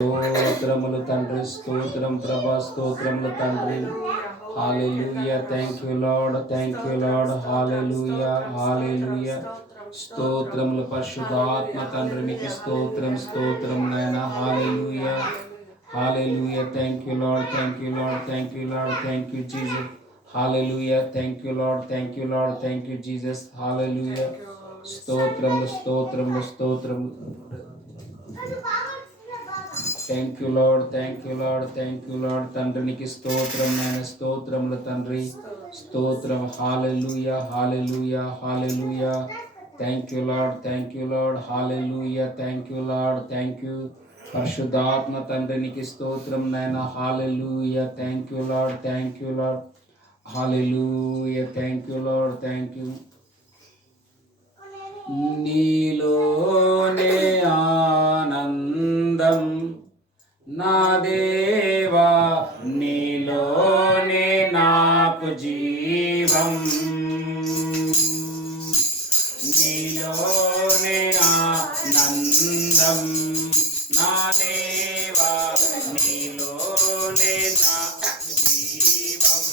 స్తోత్రములు తండ్రి, స్తోత్రం ప్రభా, స్తోత్రములు తండ్రి. Hallelujah, thank you Lord, thank you Lord. Hallelujah, hallelujah. స్తోత్రములు పరిశుద్ధాత్మ తండ్రి, మీకు స్తోత్రం, స్తోత్రం నాయన. Hallelujah, hallelujah. Thank you Lord, thank you Lord, thank you Lord, thank you Jesus. Hallelujah, thank you Lord, thank you Lord, thank you Jesus. Hallelujah. స్తోత్రములు, స్తోత్రములు, స్తోత్రములు. Thank you Lord, thank you Lord, thank you Lord. తండ్రికి స్తోత్రం నాయన, స్తోత్రముల తండ్రి, స్తోత్రం. Hallelujah, hallelujah, hallelujah. Thank you Lord, thank you Lord. Hallelujah, thank you Lord, thank you. పరిశుద్ధాత్మ తండ్రికి స్తోత్రం నాయన. Hallelujah, thank you Lord, thank you Lord. Hallelujah, thank you Lord, thank you. నీలోనే ఆనందం నా దేవా, నీలోనే నాకు జీవం, నీలోనే ఆనందం నా దేవా, నీలోనే నాకు జీవం.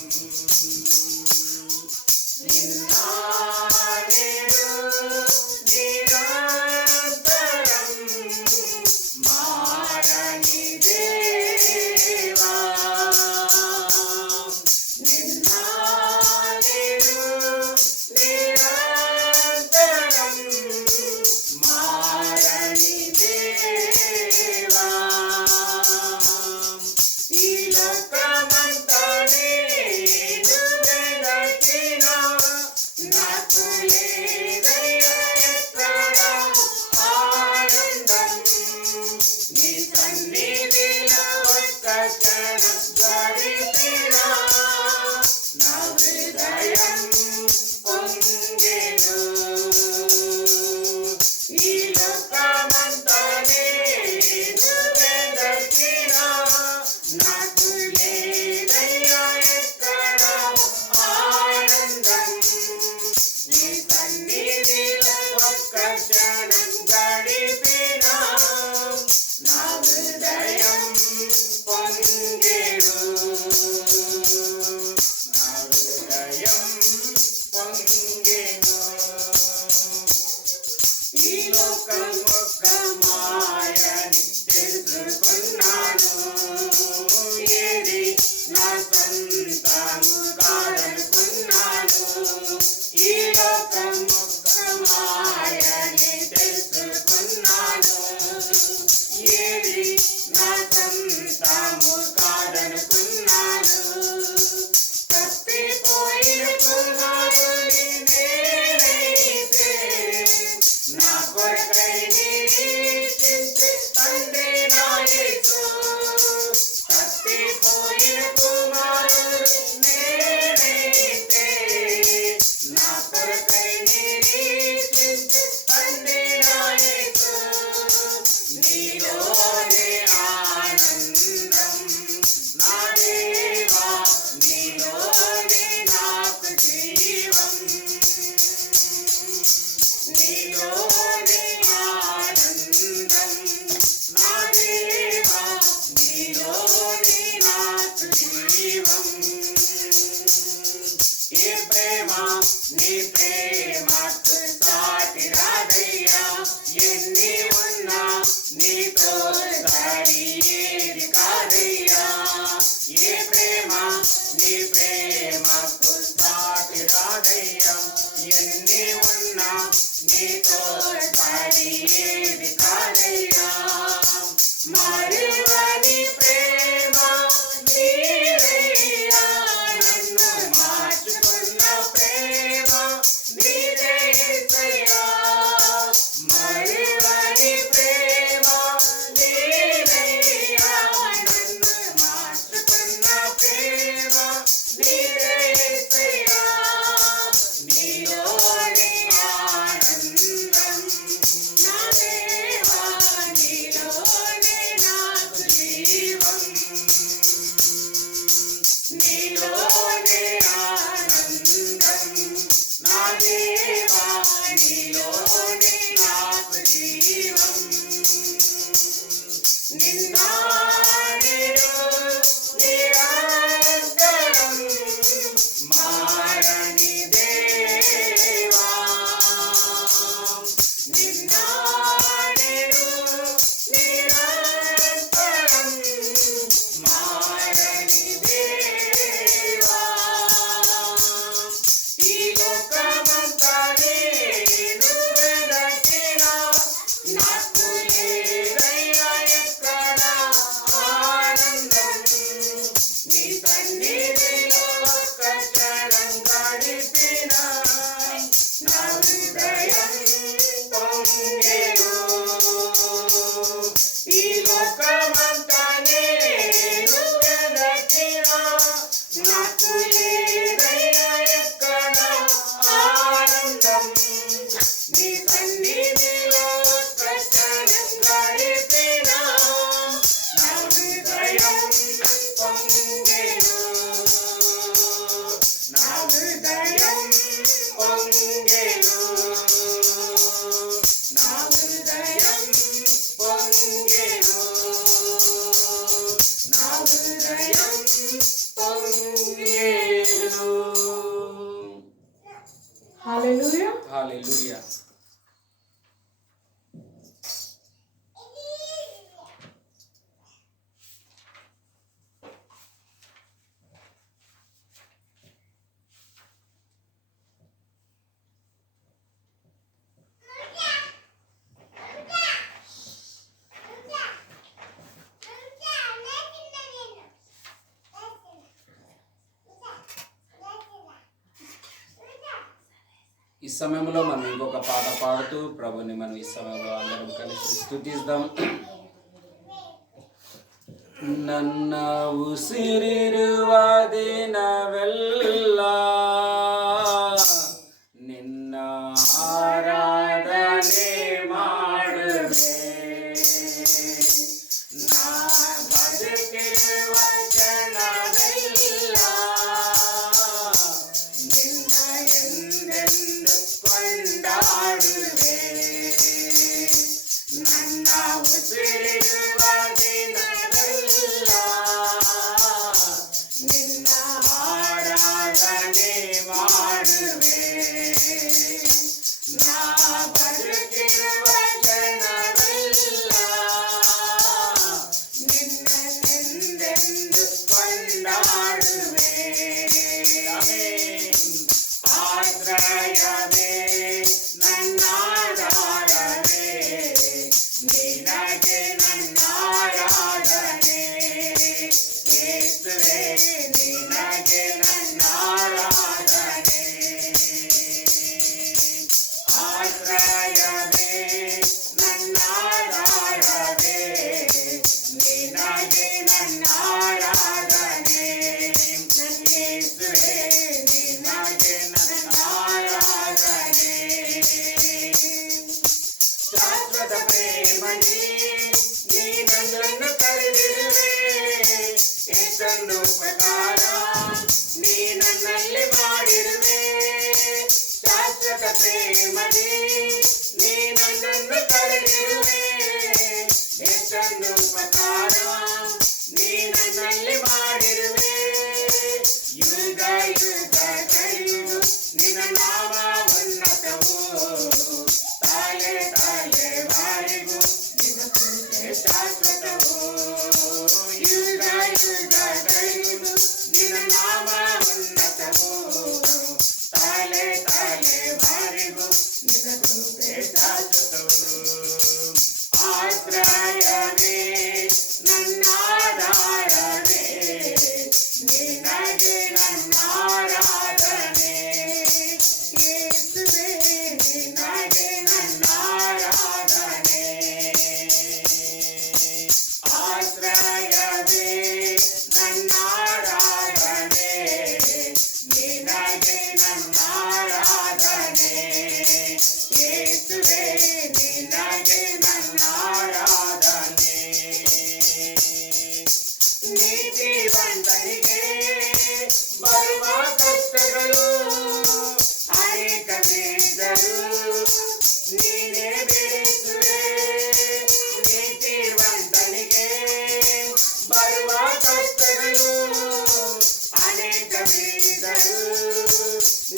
హల్లెలూయా. ఈ సమయంలో మనం ఇంకొక పాట పాడుతూ ప్రభుని మనం ఈ సమయంలో అందరం కలిసి స్తుతిద్దాం. ನನ್ನ ಉಸಿರಿರುವ ದಿನವೆಲ್ಲ ನಿನ್ನ ಆರಾಧನೆ ಮಾಡುವೆ, ನಾ ಬದುಕಿರುವ ಕ್ಷಣವೆಲ್ಲ ನಿನ್ನ ಎಂದೆಂದು ಕೊಂಡಾಡುವೆ. ನನ್ನ ಉಸಿರಿರುವ ದಿನವೆಲ್ಲ ನಿನ್ನ ಆರಾಧನೆ ಮಾಡುವೆ, ನಾ ಬದುಕಿರುವ ಕ್ಷಣವೆಲ್ಲ ನಿನ್ನೆಂದೆಂದು ಕೊಂಡಾಡುವೆ. ಆಮೆನ್. ಆಶ್ರಯವೇ ನನ್ನಾಧಾರವೇ, ನಿನಗೆ ನನ್ನಾರಾಧನೆ. ಯೇಸುವೇ ನಿನಗೆ ನನ್ನಾರಾಧನೆ. ಆಶ್ರಯವೇ ನನ್ನಾಧಾರವೇ, ನಿನಗೆ ನನ್ನಾರಾಧನೆ. ಯೇಸುವೇ ನಿನಗೆ ನನ್ನಾರಾಧನೆ. ಶಾಶ್ವತ ಪ್ರೇಮದಿ ನೀ ನನ್ನನ್ನು ಕರೆದಿರುವೆ, ಎಷ್ಟೊಂದು ಉಪಕಾರ ನೀ ನನ್ನಲ್ಲಿ ಮಾಡಿರುವೆ. ಶಾಶ್ವತ ಪ್ರೇಮದಿ ನೀ ನನ್ನನ್ನು ಕರೆದಿರುವೆ, ಎಷ್ಟೊಂದು ಉಪಕಾರ ನೀ ನನ್ನಲ್ಲಿ ಮಾಡಿರುವೆ. ಯುಗ ಯುಗಗಳಿಗೂ ನಿನ್ನ ನಾಮ ಉನ್ನತವು, ತಾಳೆ ತಾಳೆವರೆಗೂ ನಿನ್ನ ಕೃಪೆ ಶಾಶ್ವತವು. ಯುಗ ಯುಗಗಳಿಗೂ ನಿನ್ನ ನಾಮ ಉನ್ನತವು, ತಾಳೆ ತಾಳೆವರೆಗೂ ನಿನ್ನ ಕೃಪೆ ಶಾಶ್ವತವು. ಆಶ್ರಯವೇ ನನ್ನಾಧಾರವೇ, ನಿನಗೆ ನನ್ನಾರಾಧನೆ. ಯೇಸುವೇ ನಿನಗೆ ನನ್ನಾರಾಧನೆ. ಆಶ್ರಯವೇ ನನ್ನಾರಾಧನೆ, ನಿನಗೆ ನನ್ನಾರಾಧನೆ. ಯೇಸುವೇ ನಿನಗೆ ನನ್ನಾರಾಧನೆ. ನೀತಿವಂತನಿಗೆ ಬರುವ ಕಷ್ಟಗಳು ಅನೇಕವಿದ್ದರೂ ನೀನೇ ಬೆಳೆಸುವೆ. ನೀತಿವಂತನಿಗೆ ಬರುವ ಕಷ್ಟಗಳು ಅನೇಕವಿದ್ದರೂ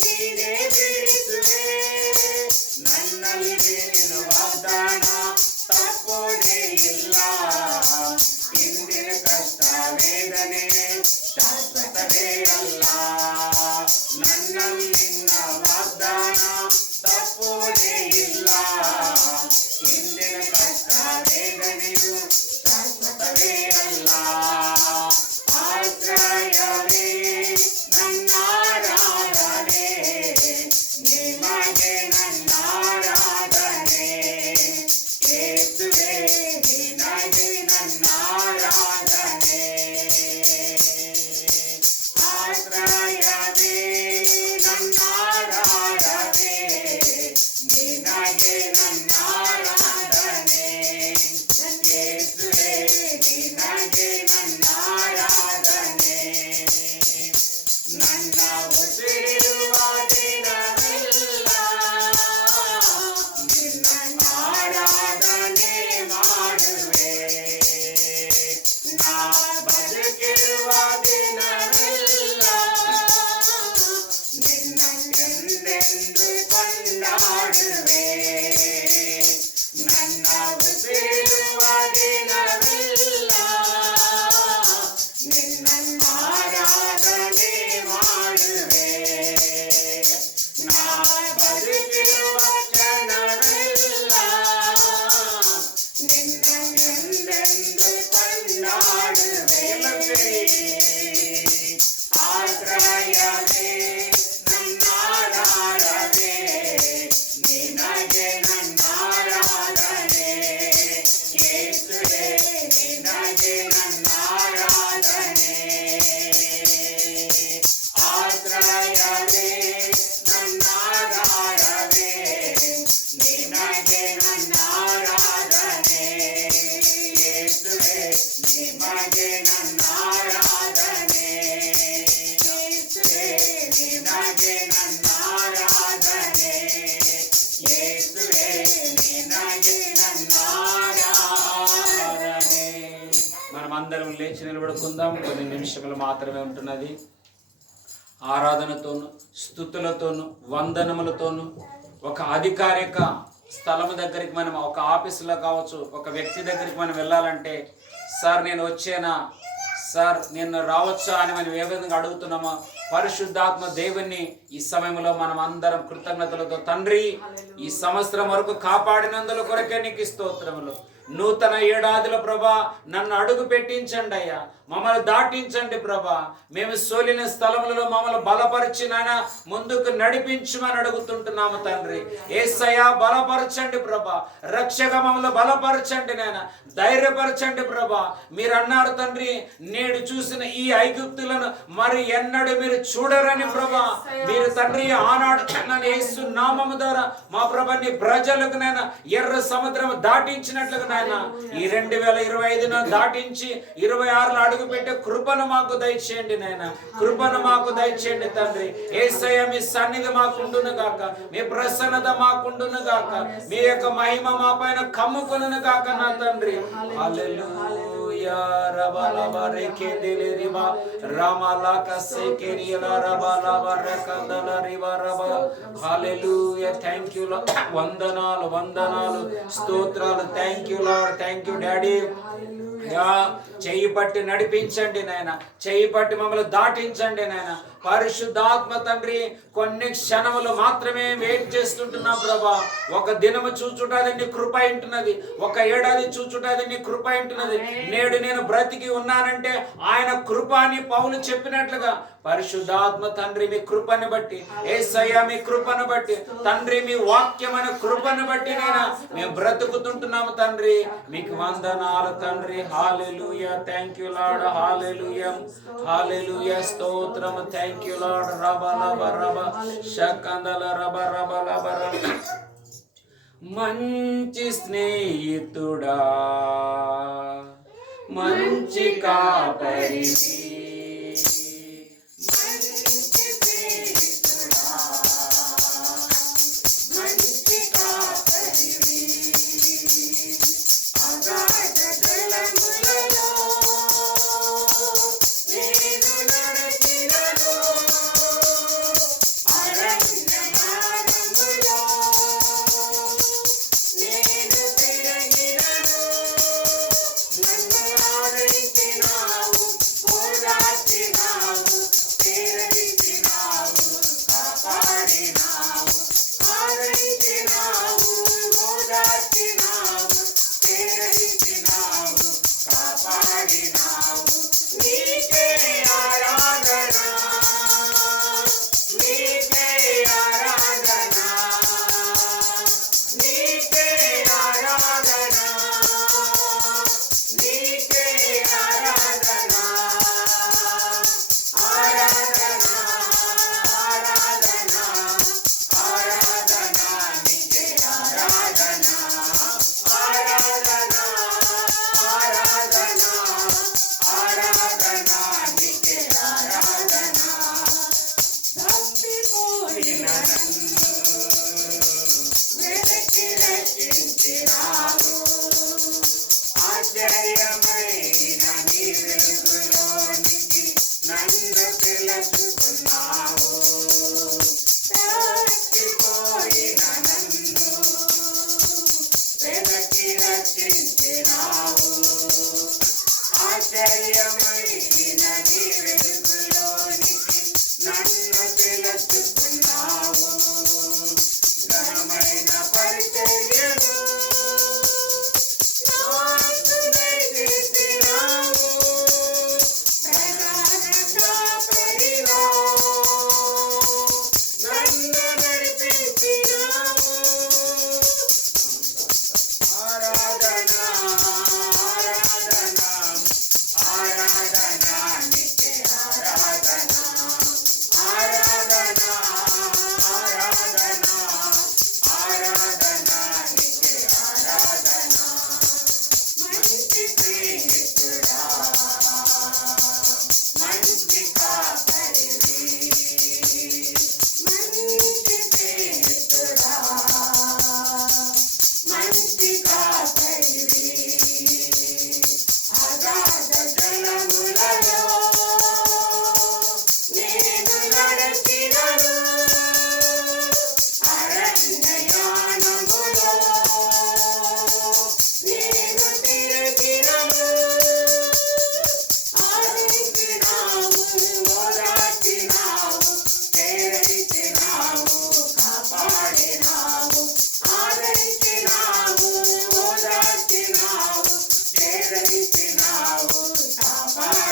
ನೀನೇ ಬೆಳೆಸುವೆ. ನನ್ನಲ್ಲಿದೆ ನಿನ್ನ ವಾಗ್ದಾನ, ತಪ್ಪೋದೇ ಇಲ್ಲ. ಇಂದಿನ ಕಷ್ಟ ವೇದನೆ ಶಾಶ್ವತವೇ ಅಲ್ಲ. ನನ್ನಲ್ಲಿ ನಿನ್ನ ವಾಗ್ದಾನ, ತಪ್ಪೋದೇ ಇಲ್ಲ. ಇಂದಿನ ಕಷ್ಟ ವೇದನೆಯು ಶಾಶ್ವತವೇ ಅಲ್ಲ. ಆಶ್ರಯವೇ ನನ್ನಾರಾಧನೆ, ನಿಮಗೆ ನನ್ನಾರಾಧನೆ. ಯೇಸುವೇ ನಿನಗೆ ನನ್ನಾರಾಧನೆ. ಆಶ್ರಯ నన్నారాధనే ఆశ్రయవే నన్నాధారవే నినగే నన్నారాధనే యేసువే నిమగే నన్నారాధనే యేసువే నినగే నన్నారాధనే యేసువే నినగే నన్నారాధనే. మనమందరం లేచి నిలబడుకుందాం. కొన్ని నిమిషములు మాత్రమే ఉంటున్నది. ఆరాధనతోను, స్తుతులతోను, వందనములతోను ఒక అధికారిక స్థలము దగ్గరికి మనం, ఒక ఆఫీసులో కావచ్చు, ఒక వ్యక్తి దగ్గరికి మనం వెళ్ళాలంటే, సార్ నేను వచ్చేనా, సార్ నేను రావచ్చా అని మనం ఏ విధంగా అడుగుతున్నామో, పరిశుద్ధాత్మ దేవుణ్ణి ఈ సమయంలో మనం అందరం కృతజ్ఞతలతో, తండ్రి ఈ సంవత్సరం వరకు కాపాడినందుల కొరకే నీకు స్తోత్రములు. నూతన ఏడాదిలో ప్రభా నన్ను అడుగు పెట్టించండి అయ్యా, మమ్మల్ని దాటించండి ప్రభా. మేము సోలిన స్థలములలో మమ్మల్ని బలపరిచి నాయన ముందుకు నడిపించమని అడుగుతుంటున్నాము తండ్రి. యేసయ్యా బలపరచండి ప్రభా, రక్షక మమ్మల్ని బలపరచండి నాయన, ధైర్యపరచండి ప్రభా. మీరు అన్నారు తండ్రి, నేడు చూసిన ఈ ఐగుప్తులను మరి ఎన్నడూ మీరు చూడరని ప్రభా. మీరు తండ్రి ఆనాడు నన్ను యేసు నామము ద్వారా మా ప్రభా నీ ప్రజలకు నాయన ఎర్ర సముద్రం దాటించినట్లుగా నాయన ఈ 2025 దాటించి 26లో అడుగు పెట్టే కృపను మాకు దయచేయండి నాయన, కృపను మాకు దయచేయండి తండ్రి. యేసయ్య మీ సన్నిధి మాకుండును గాక, మీ ప్రసన్నత మాకుండును గాక, మీ యొక్క మహిమ మా పైన కమ్ముకొనును గాక నా తండ్రి. హల్లెలూయా రబలబరెకెదిలిరిబా రామలాకసెకెరియలా రబలబరకదలరిబా రబ. హల్లెలూయా. Thank you Lord. వందనాలు వందనాలు స్తోత్రాలు. Thank you Lord, thank you daddy. చెయ్యి పట్టి నడిపించండి నాయన, చెయ్యి పట్టి మమ్మల్ని దాటించండి నాయన. పరిశుద్ధాత్మ తండ్రి కొన్ని క్షణములు మాత్రమే వెయిట్ చేస్తుంటున్నాం ప్రభా. ఒక దినము చూచుటది నీ కృప ఉంటున్నది, ఒక ఏడాది చూచుటది నీ కృప ఉంటున్నది. నేడు నేను బ్రతికి ఉన్నానంటే ఆయన కృప అని పౌలు చెప్పినట్లుగా పరిశుద్ధాత్మ తండ్రి మీ కృపను బట్టి, యేసయ్య మీ కృపను బట్టి తండ్రి, మీ వాక్యమైన కృపను బట్టి నేను మేము బ్రతుకుతుంటున్నాము తండ్రి. మీకు వందనాలు తండ్రి. Hallelujah. Thank you Lord. Hallelujah hallelujah. స్తోత్రము. Thank you Lord. రబ లబ రబ షకందల రబ రబ లబ రబ. మంచి స్నేహితుడా, మంచి కాపరి,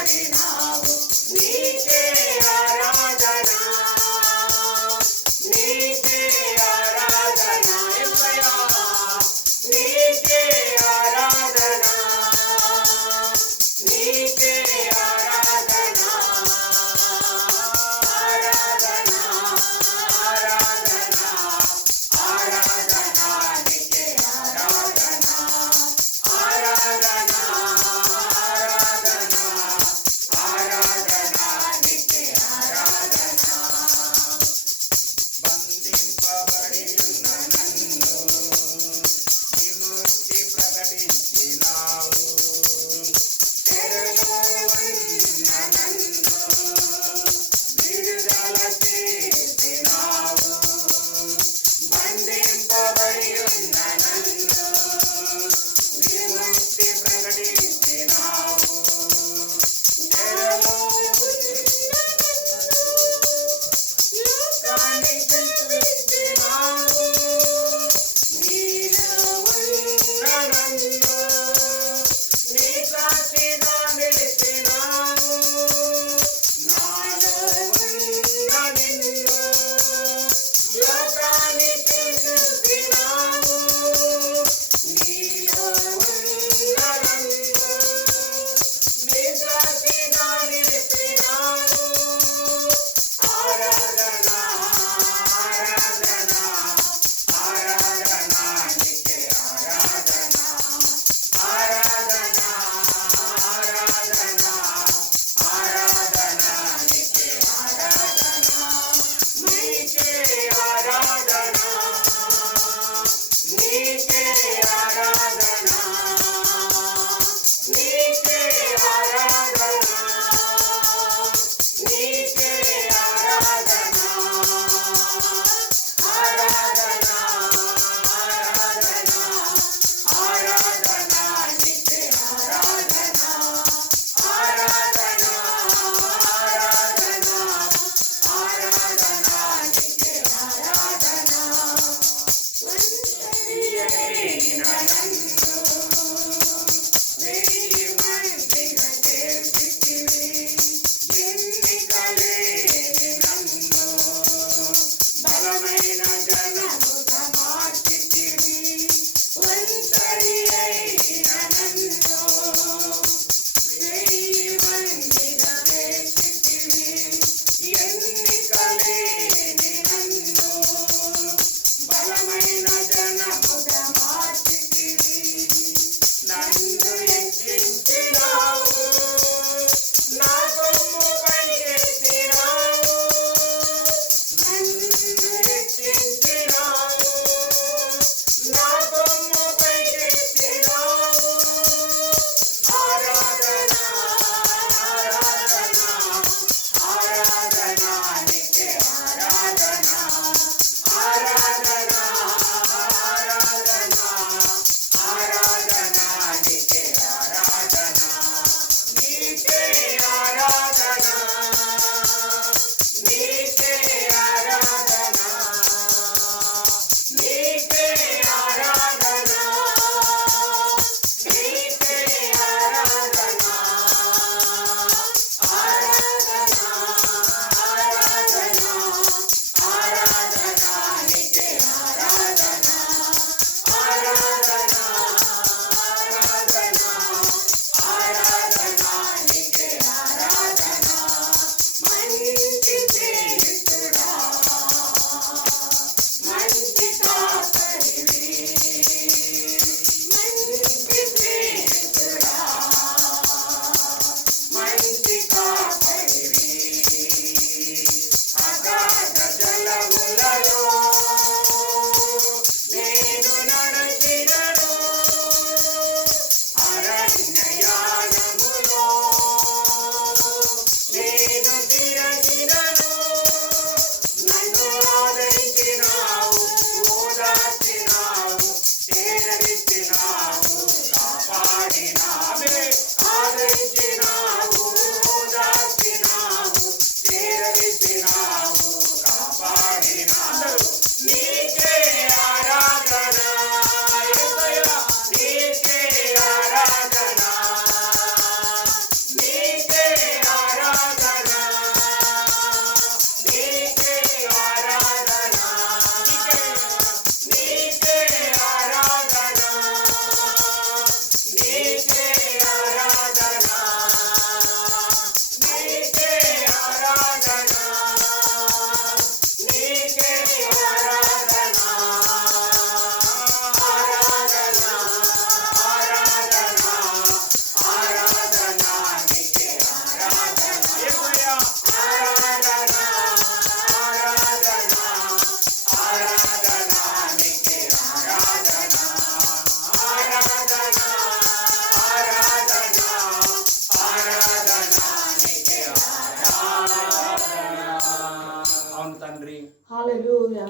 కాపాడినావు నీకే ఆరాధన నీకే ఆరాధన యేసయ్యా నీకే ఆరాధన నీకే ఆరాధన ఆరాధన ఆరాధన ఆరాధన నీకే ఆరాధన ఆరాధన ఆరాధన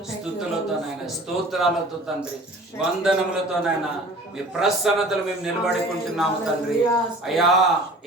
స్తుతులతో నాయన, స్తోత్రాలతో తండ్రి, వందనములతో నాయన మీ ప్రసన్నతలు మేము నిలబడుకుంటున్నాము తండ్రి. అయ్యా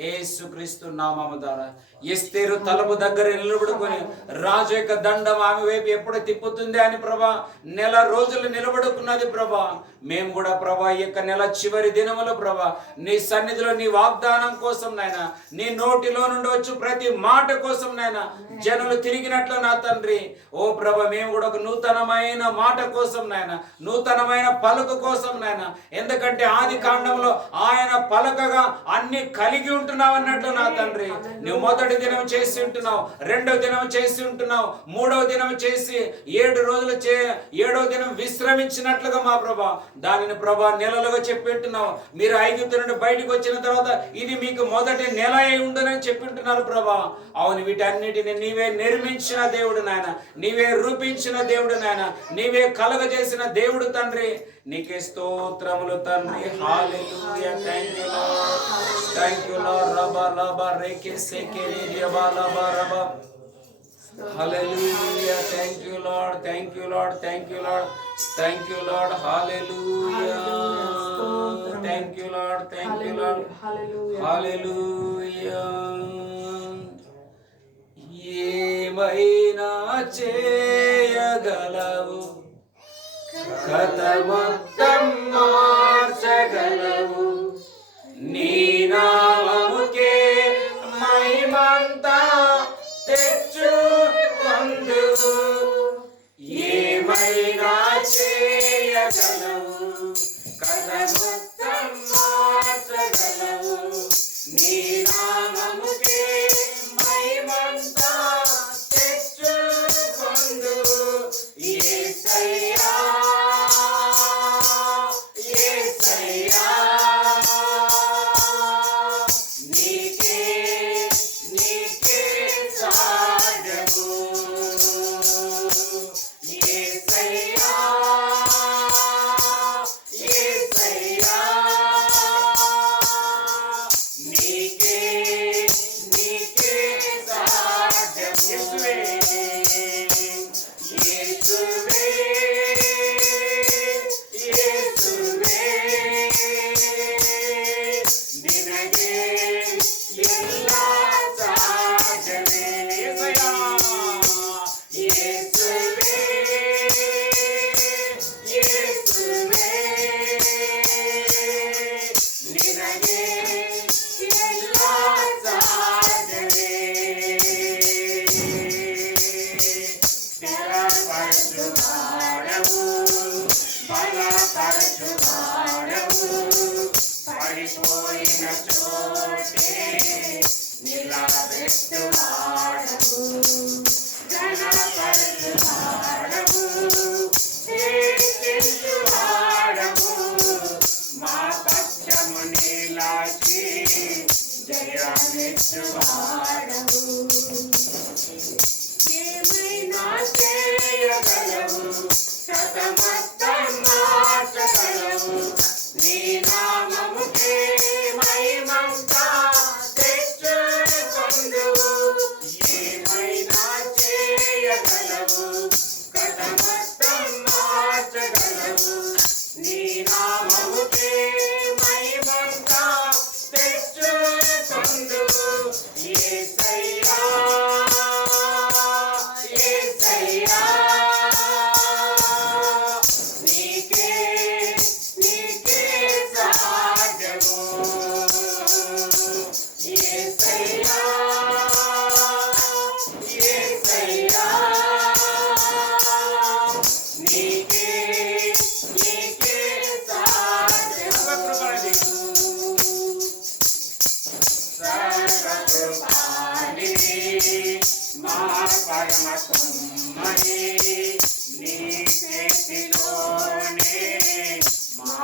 యేసుక్రీస్తు నామము ద్వారా ఎస్తేరు తలుపు దగ్గర నిలబడుకొని రాజు యొక్క దండం ఆమె వైపు ఎప్పుడు తిప్పుతుంది అని ప్రభా నెల రోజులు నిలబడుకున్నది ప్రభా. మేము కూడా ప్రభా ఈ యొక్క నెల చివరి దినములో ప్రభా నీ సన్నిధిలో నీ వాగ్దానం కోసం నాయన, నీ నోటిలో నుండి వచ్చు ప్రతి మాట కోసం నాయన జనులు తిరిగినట్లు నా తండ్రి. ఓ ప్రభా మేము కూడా ఒక నూతనమైన మాట కోసం నాయన, నూతనమైన పలుకు కోసం నాయన, ఎందుకంటే ఆది కాండంలో ఆయన పలకగా అన్ని కలిగి ఉంటున్నావు అన్నట్లు నా తండ్రి. నువ్వు మొదటి దినం చేసి ఉంటున్నావు, రెండవ దినం చేసి ఉంటున్నావు, మూడవ దినం చేసి 7 రోజులు 7వ దినం విశ్రమించినట్లుగా మా ప్రభా దానిని ప్రభా నెలలుగా చెప్పి ఉంటున్నావు. మీరు ఐగుప్తు నుండి బయటకు వచ్చిన తర్వాత ఇది మీకు మొదటి నెల అయి ఉందని చెప్పింటున్నారు ప్రభా. అవును, వీటన్నిటిని నీవే నిర్మించిన దేవుడు నాయన, నీవే రూపించిన దేవుడు నాయన, నీవే కలగజేసిన దేవుడు తండ్రి. నీకే స్తోత్రములు తండ్రి. Hallelujah. Thank you Lord, thank you Lord. రబా రబా రేకే సేకే రేబా రబా రబా. Hallelujah. Thank you Lord, thank you Lord, thank you Lord, thank you Lord. Hallelujah. Thank you Lord, thank you Lord. Hallelujah. ఏమైనా చేయగలవు, కథ మొత్తం మార్చగలవు, నీ నామముకే మహిమంతా తెచ్చుకొందువు. ఏమైనా చేయగలవు, కథ మొత్తం మార్చగలవు, నీ నామముకే మహిమంతా తెచ్చుకొందువు. యేసయ్యా, యేసయ్యా, నీకే నీకే సాధ్యము. యేసయ్యా, యేసయ్యా, నీకే నీకే సాధ్యము. యేసువే, యేసువే, యేసువే, నినగే ಎಲ್ಲಾ ಸಾಧ್ಯವೇ. యేసయ్యా, యేసువే, యేసువే, నినగే ಎಲ್ಲಾ సాధ్ಯವೇ. స్థిరపరచువాడవు, బలపరచువాడవు, పడిపోయిన చోటే నిలబెట్టువాడవు, ఘనపరచువాడవు, హెచ్చించువాడవు, మా పక్షము నిలిచి జయమిచ్చువాడవు. ఏమైనా చేయగలవు, శతమస్తం మార్చగలవు, నీ నామముకే మహిమంతా తెచ్చుకొందువు. ఏమైనా చేయగలవు, శతమస్తం మార్చగలవు, నీ నామముకే మహిమంతా తెచ్చుకొందువు. యేసయ్యా, యేసయ్యా, నీకే నీకే సాధ్యము. యేసయ్యా, యేసయ్యా, నీకే నీకే సాధ్యము. సర్వకృపానిధి మా పరమ కుమ్మరి, నీ చేతిలోనే మా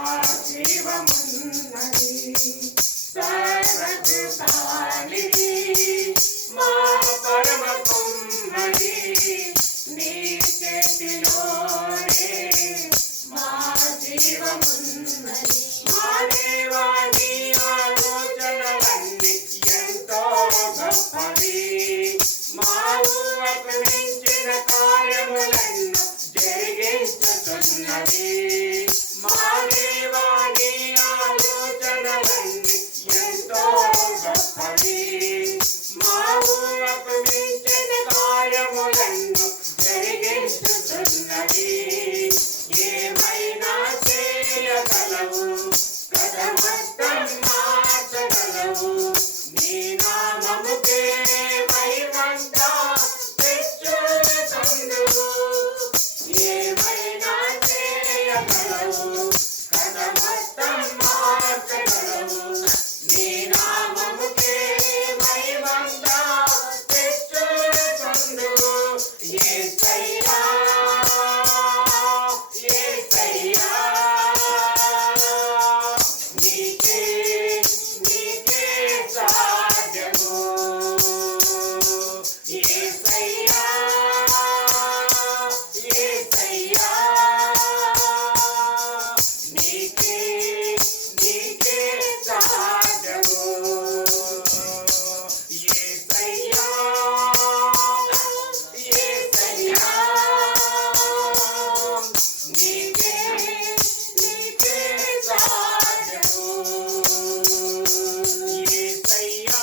జీవమున్నది. సర్వకృపానిధి మా పరమ కుమ్మరి, నీ చేతిలోనే మా జీవమున్నది. మా దేవా, నీ ఆలోచనలన్నీ ఎంతో గొప్పవి, మా ఊహకు మించిన కార్యములన్నీ యేసయ్యా యేసయ్యా నీకే నీకే సాధ్యము యేసయ్యా యేసయ్యా నీకే నీకే సాధ్యము యేసయ్యా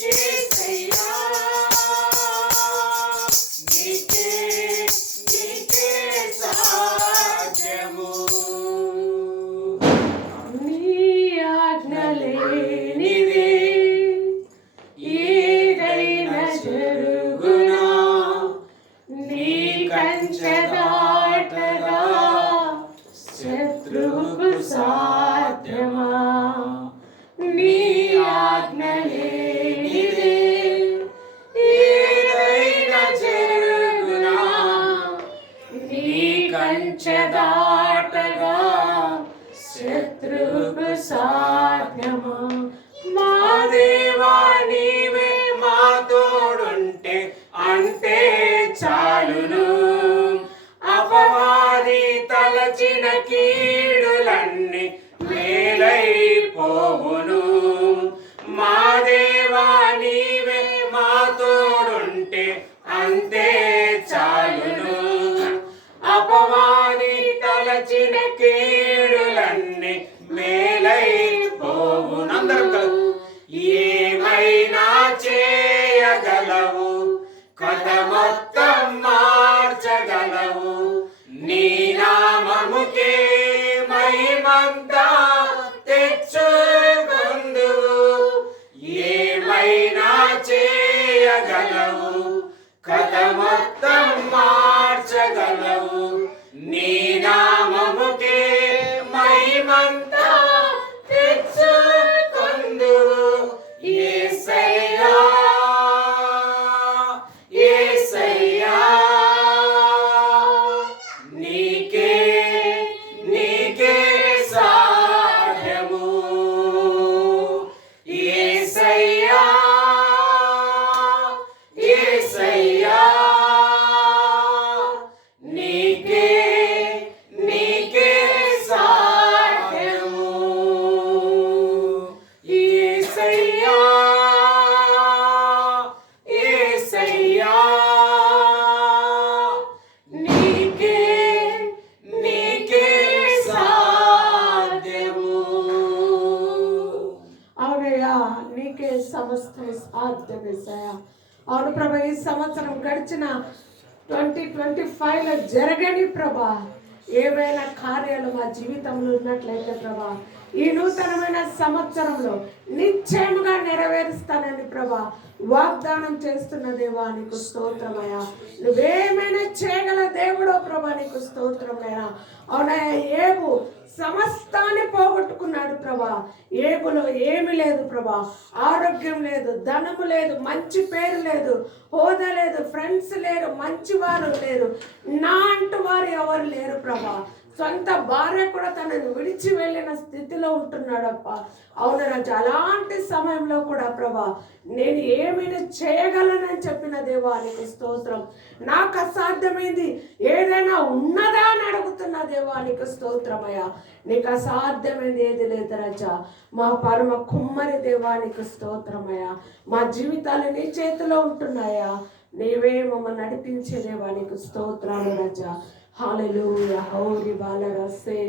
యేసయ్యా నీకే నీకే సాధ్యము నీ ఆజ్ఞ లేనిదే ఏదైనా జరుగునా నీ కంచె దాటగా శత్రువుకు సాధ్యమా నీ ఆజ్ఞ లేనిదే ఏదైనా జరుగునా నీ కంచె దాటగా శత్రువుకు సాధ్యమా మా దేవా నీవే మా తోడుంటే అంతే చాలును అపవాది తలచిన కీడులన్నీ మేలైపోవును మా దేవా నీవే మా తోడుంటే అంతే చాలును అపవాది తలచిన కీడులన్నీ మేలైపోవును అందరూ ఏమైనా చేయగలవు కథ మొత్తం మార్చగలవు నీ నామముకే మహిమంతా తెచ్చుకొందువు ఏమైనా చేయగలవు కథ మొత్తం మార్చగలవు నీ నామముకే మహిమంతా తెచ్చుకొందువు యేసయ్యా యేసయ్యా నీకే నీకే సాధ్యము యేసయ్యా యేసయ్యా నీకే నీకే సాధ్యము యేసయ్యా యేసయ్యా నీకే నీకే సాధ్యము అవునయ్యా నీకే సమస్తం సాధ్యమేసయ్యా అవును ప్రభా ఈ సంవత్సరం గడిచిన 2025లో జరగని ప్రభా ఏవైనా కార్యాలు మా జీవితంలో ఉన్నట్లయితే ప్రభా ఈ నూతనమైన సంవత్సరంలో నిశ్చయముగా నెరవేరుస్తానని ప్రభా వాగ్దానం చేస్తున్న దేవా నీకు స్తోత్రమయ్యా నువ్వేమైనా చేయగల దేవుడో ప్రభా నీకు స్తోత్రమయ్యా అవునయ్యా ఏబు సమస్తాన్ని పోగొట్టుకున్నాడు ప్రభా ఏబులో ఏమి లేదు ప్రభా ఆరోగ్యం లేదు ధనము లేదు మంచి పేరు లేదు హోదా లేదు ఫ్రెండ్స్ లేరు మంచి వారు లేరు నా అంటూ వారు ఎవరు లేరు ప్రభా సొంత భార్య కూడా తనను విడిచి వెళ్ళిన స్థితిలో ఉంటున్నాడప్ప అవును రాజు అలాంటి సమయంలో కూడా ప్రభా నేను ఏమైనా చేయగలనని చెప్పిన దేవా నీకు స్తోత్రం నాకు అసాధ్యమైంది ఏదైనా ఉన్నదా అని అడుగుతున్న దేవా నీకు స్తోత్రమయ్యా నీకు అసాధ్యమైంది ఏది లేదు రాజా మా పరమ కుమ్మరి దేవా నీకు స్తోత్రమయ్యా మా జీవితాలు నీ చేతిలో ఉంటున్నాయా నీవే మమ్మల్ని నడిపించే దేవా నీకు స్తోత్రాలు రాజా హల్లెలూయా హౌరి బాలరసే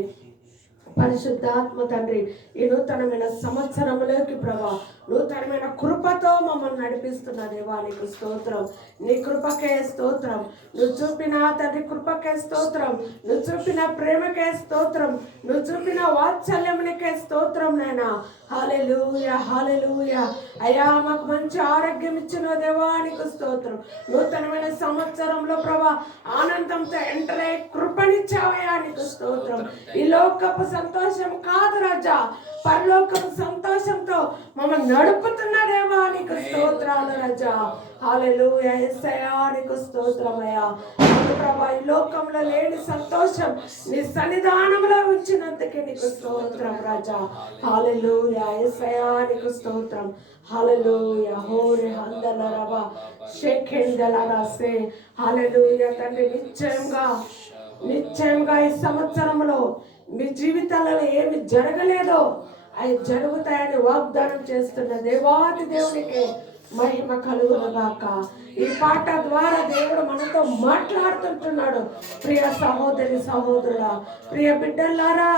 పరిశుద్ధాత్మ తండ్రి ఈ నూతనమైన సంవత్సరంలోకి ప్రభా నూతనమైన కృపతో మమ్మల్ని నడిపిస్తున్న దేవా నీకు స్తోత్రం నీ కృపకే స్తోత్రం నువ్వు చూపిన తండ్రి కృపకే స్తోత్రం నువ్వు చూపిన ప్రేమకే స్తోత్రం నువ్వు చూపిన వాత్సల్యమునికే స్తోత్రం నాయనా హల్లెలూయా హల్లెలూయా అయ్యా మాకు మంచి ఆరోగ్యం ఇచ్చిన దేవా నీకు స్తోత్రం నూతనమైన సంవత్సరంలో ప్రభా ఆనందంతో ఎంటర్ అయ్యే కృపనిచ్చావయ్యా నీకు స్తోత్రం ఈ లోకపు సంతోషం కాదు రాజా పరలోకపు సంతోషంతో మమ్మల్ని నడుపుతున్న దేవా నీకు స్తోత్రాలు రాజా. హల్లెలూయా యేసయ్యా నీకు స్తోత్రమయ్యా. ప్రభా ఈ లోకంలో లేని సంతోషం నీ సన్నిధానంలో ఉంచినందుకే నీకు స్తోత్రం రాజా. హల్లెలూయా యేసయ్యా నీకు స్తోత్రం. హల్లెలూయా హోరే హందలరబా షేకెందలరసే. హల్లెలూయా తండ్రి, నిశ్చయంగా ఈ సంవత్సరంలో మీ జీవితాలలో ఏమి జరగలేదో అవి జరుగుతాయని వాగ్దానం చేస్తున్న దేవాది దేవునికి మహిమ కలుగునుగాక. ఈ పాట ద్వారా దేవుడు మనతో మాట్లాడుతుంటున్నాడు. ప్రియ సహోదరి సహోదరులా, ప్రియ బిడ్డలారా,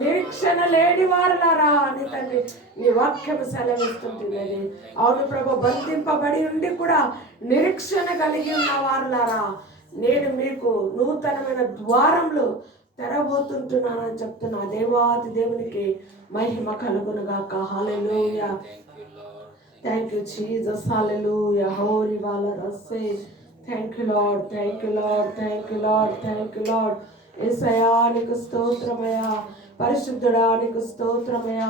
నిరీక్షణ లేని వారులారా అని తండ్రి నీ వాక్యం సెలవిస్తుంటుంది. అవును ప్రభు, బంధింపబడి ఉండి కూడా నిరీక్షణ కలిగి ఉన్న వారులారా, నేను మీకు నూతనమైన ద్వారములు తెరబోతుంటున్నానని చెప్తున్నా. దేవాది దేవునికి మహిమ కలుగునుగాక. హల్లెలూయా. Thank you, Jesus. Hallelujah. Holy Valarase. Thank you, Lord. Thank you, Lord. Thank you, Lord. Thank you, Lord. యేసయ్యా నీకు స్తోత్రమయ్యా. పరిశుద్ధుడా నీకు స్తోత్రమయ్యా.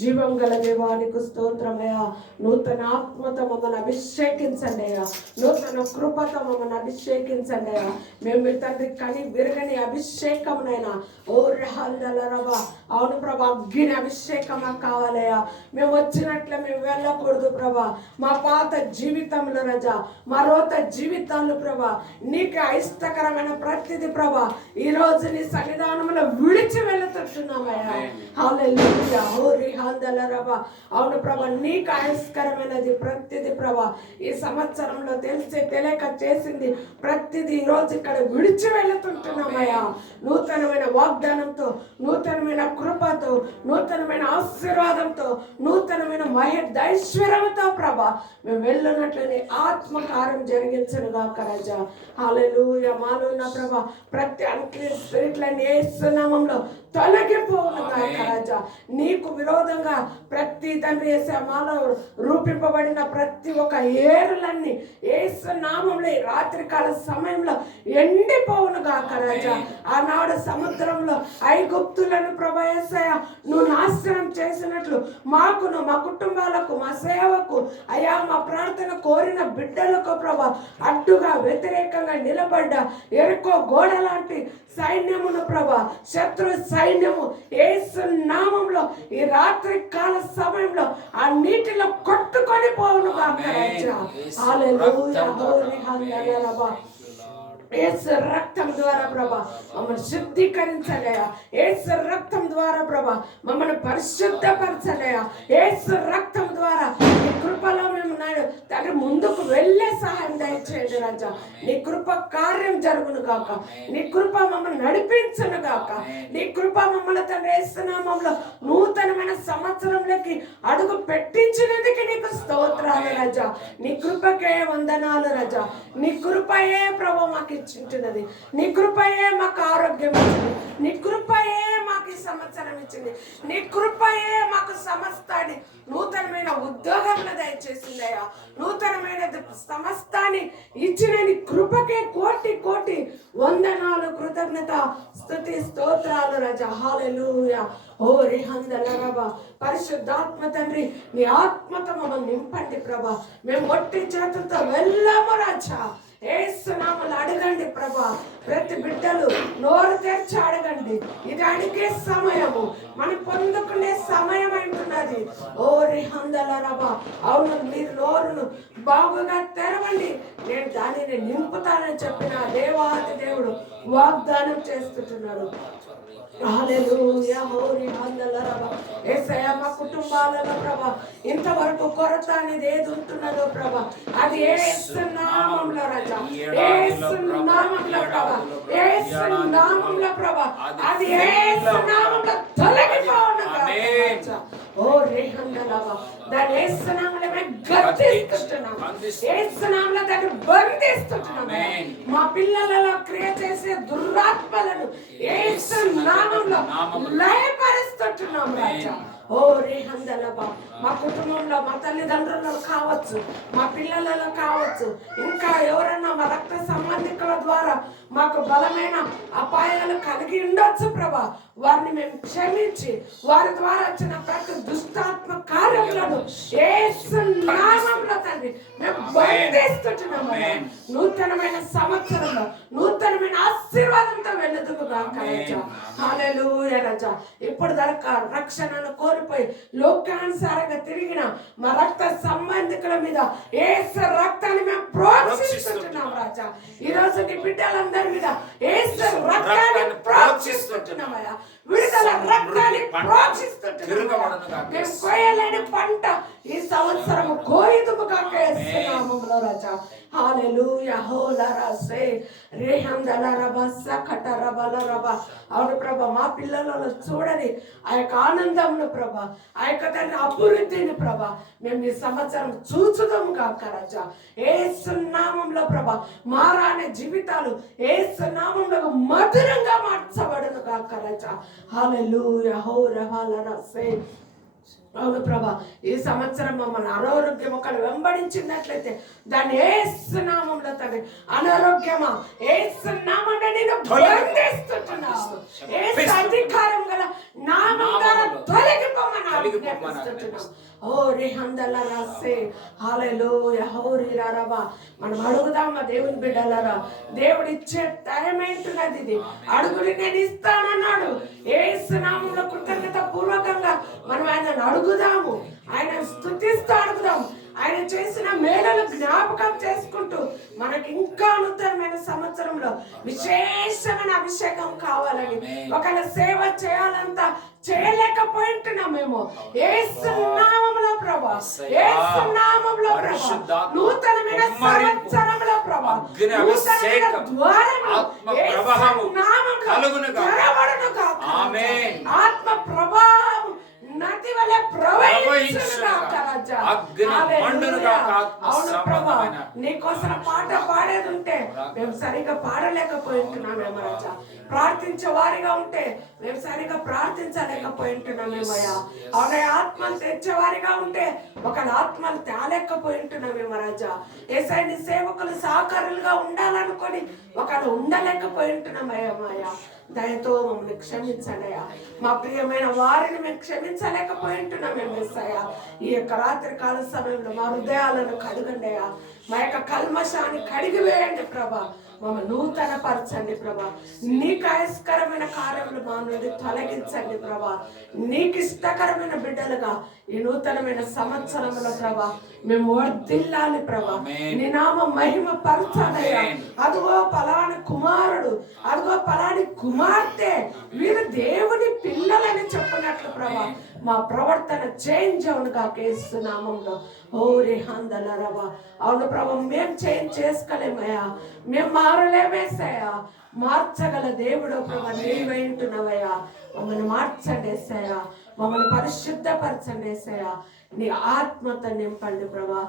జీవం గల దేవా నీకు స్తోత్రమయ్యా. నూతన ఆత్మతో మమ్మల్ని అభిషేకించండి అయ్యా. నూతన కృపతో మమ్మల్ని అభిషేకించండి అయ్యా. మేము మీ తండ్రి కని విరగని అభిషేకమునైనా ఓ రహందలరబా. అవును ప్రభా, అగ్గిని అభిషేకం మాకు కావాలయ్యా. మేము వచ్చినట్లే మేము వెళ్ళకూడదు ప్రభా. మా పాత జీవితంలో రజా, మా రోత జీవితాలు ప్రభా, నీకు అయిష్టకరమైన ప్రతిది ప్రభా ఈ రోజు నీ సన్నిధానంలో విడిచి వెళుతున్నామయ్యా. హల్లెలూయా హోరి హందలరబా. అవును ప్రభా, నీకు ఆయస్కరమైనది ప్రతిది ప్రభా. ఈ సంవత్సరంలో తెలిసి తెలియక చేసింది ప్రతిది ఈ రోజు ఇక్కడ విడిచి వెళుతుంటున్నామయ్యా. నూతనమైన వాగ్దానంతో, నూతనమైన కృపతో, నూతనమైన ఆశీర్వాదంతో, నూతనమైన మహేదైశ్వర్యంతో ప్రభా మేము వెళ్ళున్నట్లని ఆత్మకారం జరిగించను గాక రాజా. హల్లెలూయా. మాలో ఉన్న ప్రభా ప్రతి అన్క్లీన్ స్పిరిట్లని యేసు నామములో తొలగిపోవును గాక రాజా. నీకు విరోధంగా ప్రతి తండ్రి యేసు మాలో రూపింపబడిన ప్రతి ఒక్క ఏరులన్నీ యేసు నామములో ఈ రాత్రికాల సమయంలో ఎండిపోవును గాక రాజా. ఆనాడు సముద్రంలో ఐగుప్తులను ప్రభా యేసయ్యా నువ్వు నాశనం చేసినట్లు మాకును, మా కుటుంబాలకు, మా సేవకు అయ్యా, మా ప్రార్థన కోరిన బిడ్డలకు ప్రభా అడ్డుగా వ్యతిరేకంగా నిలబడ్డ ఎరుకో గోడ లాంటి సైన్యమును ప్రభా, శత్రు సైన్యము యేసు నామములో ఈ రాత్రి కాల సమయంలో ఆ నీటిలో కొట్టుకొని పోవును గాక రాజా. హల్లెలూయా హోరి హల్లెలూయా. యేసు రక్తం ద్వారా ప్రభా మమ్మల్ని శుద్ధీకరించలేయా. యేసు రక్తం ద్వారా ప్రభా మమ్మల్ని పరిశుద్ధపరచలేయా. యేసు రక్తం ద్వారా నీ కృపలో మేము తండ్రి ముందుకు వెళ్ళే సహాయం దయచేయండి రాజా. నీ కృప కార్యం జరుగును గాక. నీ కృప మమ్మల్ని నడిపించును గాక. నీ కృప మమ్మల్ని తండ్రి యేసు నామములో నూతనమైన సంవత్సరంలోకి అడుగు పెట్టించినందుకు నీకు స్తోత్రాలు రాజా. నీ కృపకే వందనాలు రాజా. నీ కృపయే ప్రభు మాకు ఇచ్చింటున్నది. నీ కృపయే మాకు ఆరోగ్యం ఇచ్చింది. నీ కృపయే మాకు ఈ సంవత్సరం ఇచ్చింది. నీ కృపయే మాకు సమస్తాన్ని నూతనమైన ఉద్యోగంలో దయచేసిందయ్యా. నూతనమైన సమస్తాన్ని ఇచ్చిన నీ కృపకే కోటి కోటి వందనాలు, కృతజ్ఞత, స్తుతి, స్తోత్రాలు రాజా. హల్లెలూయా హోరి హందలరబా. పరిశుద్ధాత్మ తండ్రి నీ ఆత్మతో మమ్మల్ని నింపండి ప్రభా. మేము ఒట్టి చేతులతో వెళ్ళాము రాజా. యేసు నామములో అడగండి ప్రభా. ప్రతి బిడ్డలు నోరు తెరిచి అడగండి. ఇది అడిగే సమయము, మనం పొందుకునే సమయం అంటున్నది. ఓ రిహందలరబా. అవును, మీరు నోరును బాగుగా తెరవండి, నేను దానిని నింపుతానని చెప్పిన దేవాది దేవుడు వాగ్దానం చేస్తున్నాడు. హల్లెలూయా హోరి హల్లెలూయా. యేసయ్యా మా కుటుంబాలలో ప్రభా ఇంతవరకు కొరత అనేది ఏది ఉంటున్నదో ప్రభా అది యేసు నామములో రాజా, యేసు నామములో ప్రభా, యేసు నామములో ప్రభా అది యేసు నామములో తొలగిపోవును గాక. ఓ రేహందలవా, దాని యేసు నామములో మేము గద్దిస్తున్నాం. యేసు నామములో దాన్ని బంధిస్తున్నాం. మా పిల్లలలో క్రియ చేసే దురాత్మలను యేసు నామములో లయపరుస్తున్నాం. ప్రార్థిస్తున్నాం రాజా. ఓ రేహందలబా, మా కుటుంబంలో మా తల్లిదండ్రులలో కావచ్చు, మా పిల్లలలో కావచ్చు, ఇంకా ఎవరైనా మా రక్త సంబంధికుల ద్వారా మాకు బలమైన అపాయాలు కలిగి ఉండొచ్చు ప్రభా. వారిని మేము క్షమించి వారి ద్వారా వచ్చిన ప్రతి దుష్టాత్మ కార్యములను యేసు నామములో తండ్రి మేము బంధిస్తున్నామయ్యా. నూతనమైన సంవత్సరంలో నూతనమైన ఆశీర్వాదంతో వెళ్ళదుకు గాక రాజా. హల్లెలూయా రాజా. ఇప్పుడు దాకా రక్షణను కోల్పోయి లోకానుసారంగా తిరిగిన మా రక్త సంబంధికుల మీద యేసు రక్తాన్ని మేము ప్రోక్షిస్తున్నాం రాజా. ఈ రోజు నీ బిడ్డలందరి మీద యేసు రక్తాన్ని ప్రోక్షిస్తున్నామయ్యా. విడుదల రక్తాన్ని ప్రోక్షిస్తున్నాం. మేము కోయలేని పంట ఈ సంవత్సరము కోయిదుము కాక యేసు నామములో రాజా. హల్లెలూయా. హోలరసే రేహందలరబా సకటరబలరబా. అవును ప్రభా, మా పిల్లలలో చూడని ఆ యొక్క ఆనందమును ప్రభా, ఆ యొక్క దాని అభివృద్ధిని ప్రభా మేము ఈ సంవత్సరం చూచుదాము కాక రాజా. యేసు నామములో ప్రభా మారాని జీవితాలు యేసు నామములో మధురంగా మార్చబడును కాక రాజా. హల్లెలూయా. హోరహలరసే. అవును ప్రభా, ఈ సంవత్సరం మమ్మల్ని అనారోగ్యం ఒకరు వెంబడించినట్లయితే దాన్ని యేసు నామములో తండ్రి, అనారోగ్యమా యేసు నామములో నేను బంధిస్తున్నాను. యేసు అధికారం గల నామం ద్వారా తొలగిపోమని ఆజ్ఞాపిస్తున్నాను. ఓ రేహందలరసే. హల్లెలూయా. హోరిరరబా. మనం అడుగుదామా దేవుని బిడ్డలారా, దేవుడు ఇచ్చే టైం ఏంటున్నది ఇది. అడుగుని నేను ఇస్తానన్నాడు. యేసు నామములో కృతజ్ఞత పూర్వకంగా మనం ఆయనను అడుగుదాము, ఆయన స్తుతిస్తూ అడుగుదాం. ఆయన చేసిన మేలును జ్ఞాపకం చేసుకుంటూ మనకి ఇంకా నూతనమైన సంవత్సరంలో విశేషమైన అభిషేకం కావాలని, ఒకవేళ సేవ చేయాలంతా చేయలేకపోయింటున్నాం మేము. యేసు నామములో ప్రభా, యేసు నామములో ప్రభా, నూతనమైన సంవత్సరంలో ప్రభా, నూతనమైన ద్వారము యేసు నామములో తెరవబడును గాక. ఆత్మ ప్రభావం నది వలె ప్రవహించుగాక రాజా. అవును ప్రభా, నీకోసం పాట పాడేది ఉంటే మేము సరిగా పాడలేకపోయింటున్నామేమో రాజా. ప్రార్థించే వారిగా ఉంటే మేము సరిగా ప్రార్థించలేకపోయింటున్నామేమయ్యా. అవునా, ఆత్మలు తెచ్చేవారిగా ఉంటే ఒక ఆత్మలు తేలేకపోయింటున్నామేమో రాజా. యేసయ్య నీ సేవకులు సహకారులుగా ఉండాలనుకొని ఒకళ్ళు ఉండలేకపోయింటున్నామయ్యా. దయతో మమ్మల్ని క్షమించండియా. మా ప్రియమైన వారిని మేము క్షమించలేకపోయింటున్నాం మేము యేసయ్యా. ఈ యొక్క రాత్రి కాల సమయంలో మా హృదయాలను కడుగండియా. మా యొక్క కల్మషాన్ని కడిగి వేయండి ప్రభా. మమ్మల్ని నూతన పరచండి ప్రభా. నీకు ఆయస్కరమైన కార్యములు మా నుండి తొలగించండి ప్రభా. నీకు ఇష్టకరమైన బిడ్డలుగా ఈ నూతనమైన సంవత్సరంలో ప్రభా మేము వర్ధిల్లాలి ప్రభా. నీ నామ మహిమ పరచాలయ్యా. అదిగో పలాని కుమారుడు, అదిగో పలాని కుమార్తె, వీరు దేవుని పిల్లలని చెప్పినట్లు ప్రభా మా ప్రవర్తన చేంజ్ అవును కాక యేసు నామములో. ఓ రేహందలరబా. అవును ప్రభా, మేము చేంజ్ చేసుకోలేమయ్యా, మేము మారలేమేసయ్యా. మార్చగల దేవుడు ప్రభా నీవై ఉంటున్నావయ్యా. మమ్మల్ని మార్చండి యేసయ్యా, మమ్మల్ని పరిశుద్ధపరచండి యేసయ్యా. నీ ఆత్మతో నింపండి ప్రభా.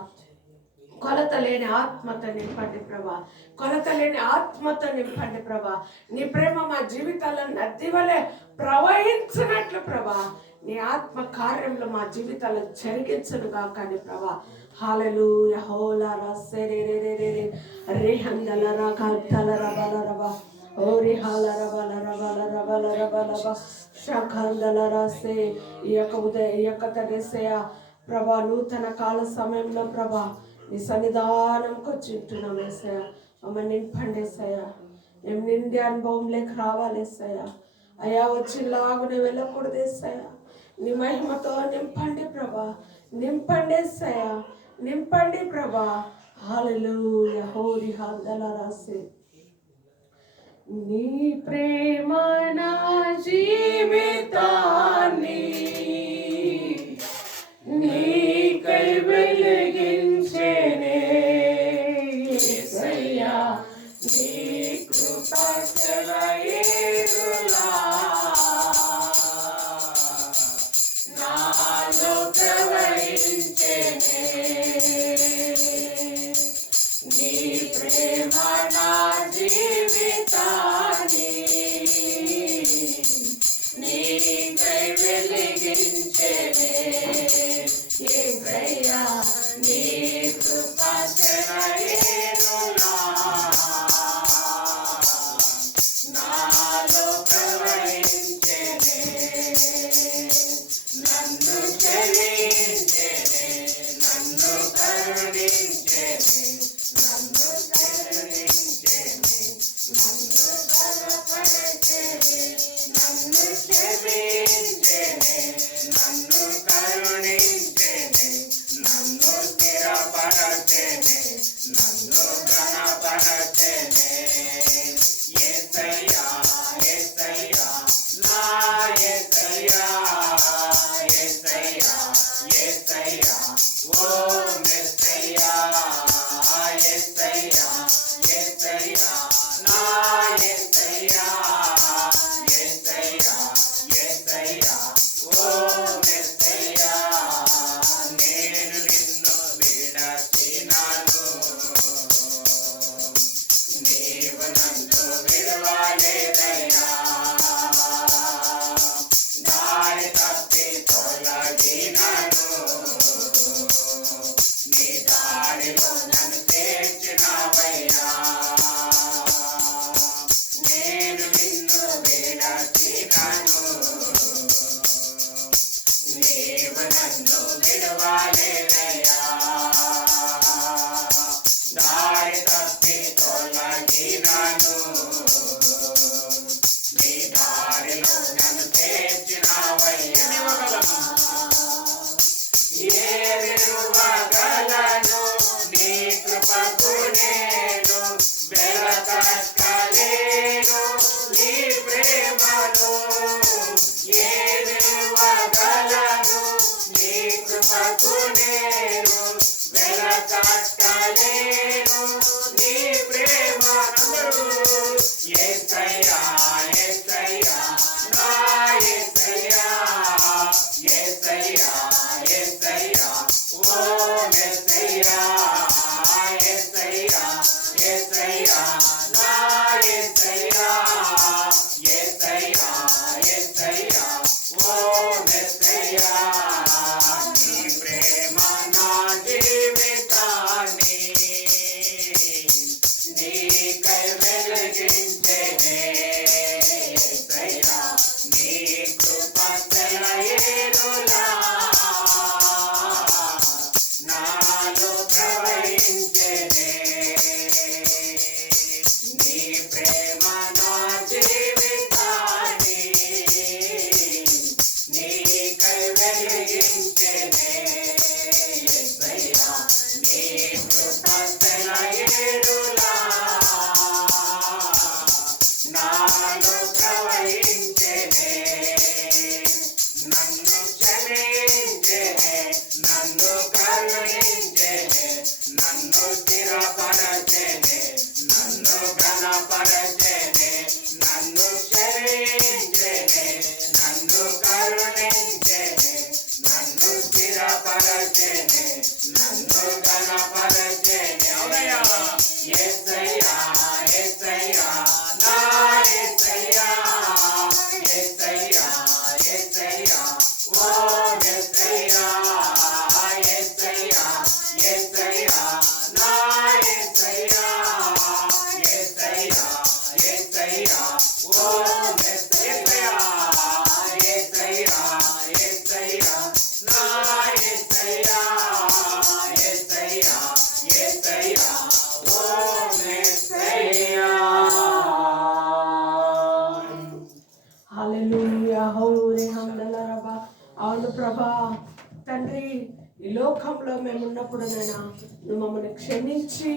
కొలత లేని ఆత్మతో నింపండి ప్రభా. కొలత లేని ఆత్మతో నింపండి ప్రభా. నీ ప్రేమ మా జీవితాల్లో నది వలె ప్రవహించినట్లు ప్రభా నీ ఆత్మ కార్యంలో మా జీవితాల్లో జరిగించను కాకండి ప్రభా. హల్లెలూయా. హోలరసే రేహందలరా కల్తలరబలరబా. ఓరి హలరబలరబలరబలరబలరబా షఖందలరసే. ఈ యొక్క తండ్రిసయ్యా ప్రభా, నూతన కాల సమయంలో ప్రభా నీ సన్నిధానంకి వచ్చి ఉంటున్నాం యేసయ్యా. మమ్మల్ని నింపండి యేసయ్యా. మేము నిండి అనుభవంలోకి రావాలి యేసయ్యా. అయ్యా వచ్చిలాగునే వెళ్ళకూడదు యేసయ్యా. నీ మహిమతో నింపండి ప్రభా, నింపండి యేసయ్యా, నింపండి ప్రభా. హల్లెలూయా. హోరి హల్లరసే. నీ ప్రేమ నా జీవితాన్ని నీకై వెలిగించెనే యేసయ్యా. నీ కృప సెలయేరులా నాలో ప్రవహించెనే. నీ ప్రేమ నా జీవితాన్ని నీకై యేసయ్యా నీ కృప సెలయేరులా నాలో ప్రవహించెనే నన్ను క్షమించెనే నన్ను కరుణించెనే నన్ను కరుణించెనే నన్ను బలపరచెనే నన్ను క్షమించెనే నన్ను కరుణించెనే నన్ను స్థిరపరచెనే నన్ను ఘనపరచెనే యేసయ్యా యేసయ్యా నా యేసయ్యా యేసయ్యా యేసయ్యా ఓ మెస్సయ్యా యేసయ్యా యేసయ్యా నా యేసయ్యా యేసయ్యా యేసయ్యా ఓ మెస్సయ్యా నేను నిన్ను విడచినాను నీవు నన్ను విడవలేదయ్యా దారి తప్పి తొలగినాను నీ దారిలో నన్ను చేర్చినావయ్యా నేను నిన్ను విడచినాను నీవు నన్ను విడవలేదయ్యా దారి తప్పి తొలగినాను నీ దారిలో నన్ను చేర్చినావయ్యా ఏమివ్వగలను నీ కృపకు నేను వెలకట్టలేను నీ ప్రేమను ఏమివ్వగలను నీ కృపకు నేను వెలకట్టలేను నీ ప్రేమను యేసయ్యా యేసయ్యా నా యేసయ్యా యేసయ్యా యేసయ్యా ఓ మెస్సయ్యా యేసయ్యా యేసయ్యా నా యేసయ్యా యేసయ్యా యేసయ్యా ఓ మెస్సయ్యా నీ ప్రేమ నా జీవితాన్ని నీకై వెలిగించెనే యేసయ్యా నీ కృప సెలయేరులా నాలో ప్రవహించెనే నీ ప్రేమ నా జీవితాన్ని నీకై వెలిగించెనే యేసయ్యా నీ కృప సెలయేరులా నాలో ప్రవహించెనే నన్ను క్షమించెనే నన్ను కరుణించెనే నన్ను స్థిరపరచెనే నన్ను ఘనపరచెనే నన్ను క్షమించెనే నన్ను కరుణించెనే నన్ను స్థిరపరచెనే నన్ను ఘనపరచెనే అవునయ్యా యేసయ్యా యేసయ్యా నా యేసయ్యా యేసయ్యా యేసయ్యా ఓ మెస్సయ్యా యేసయ్యా యేసయ్యా నా యేసయ్యా యేసయ్యా యేసయ్యా ఓ మెస్సయ్యా యేసయ్యా యేసయ్యా నా యేసయ్యా యేసయ్యా యేసయ్యా ఓ మెస్సయ్యా హల్లెలూయా హౌరే హందలరబా. అవును ప్రభా తండ్రి, ఈ లోకంలో మేము ఉన్నప్పుడు నైనా నువ్వు మమ్మల్ని క్షమించి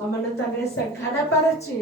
మమ్మల్ని తండ్రి ఘనపరిచి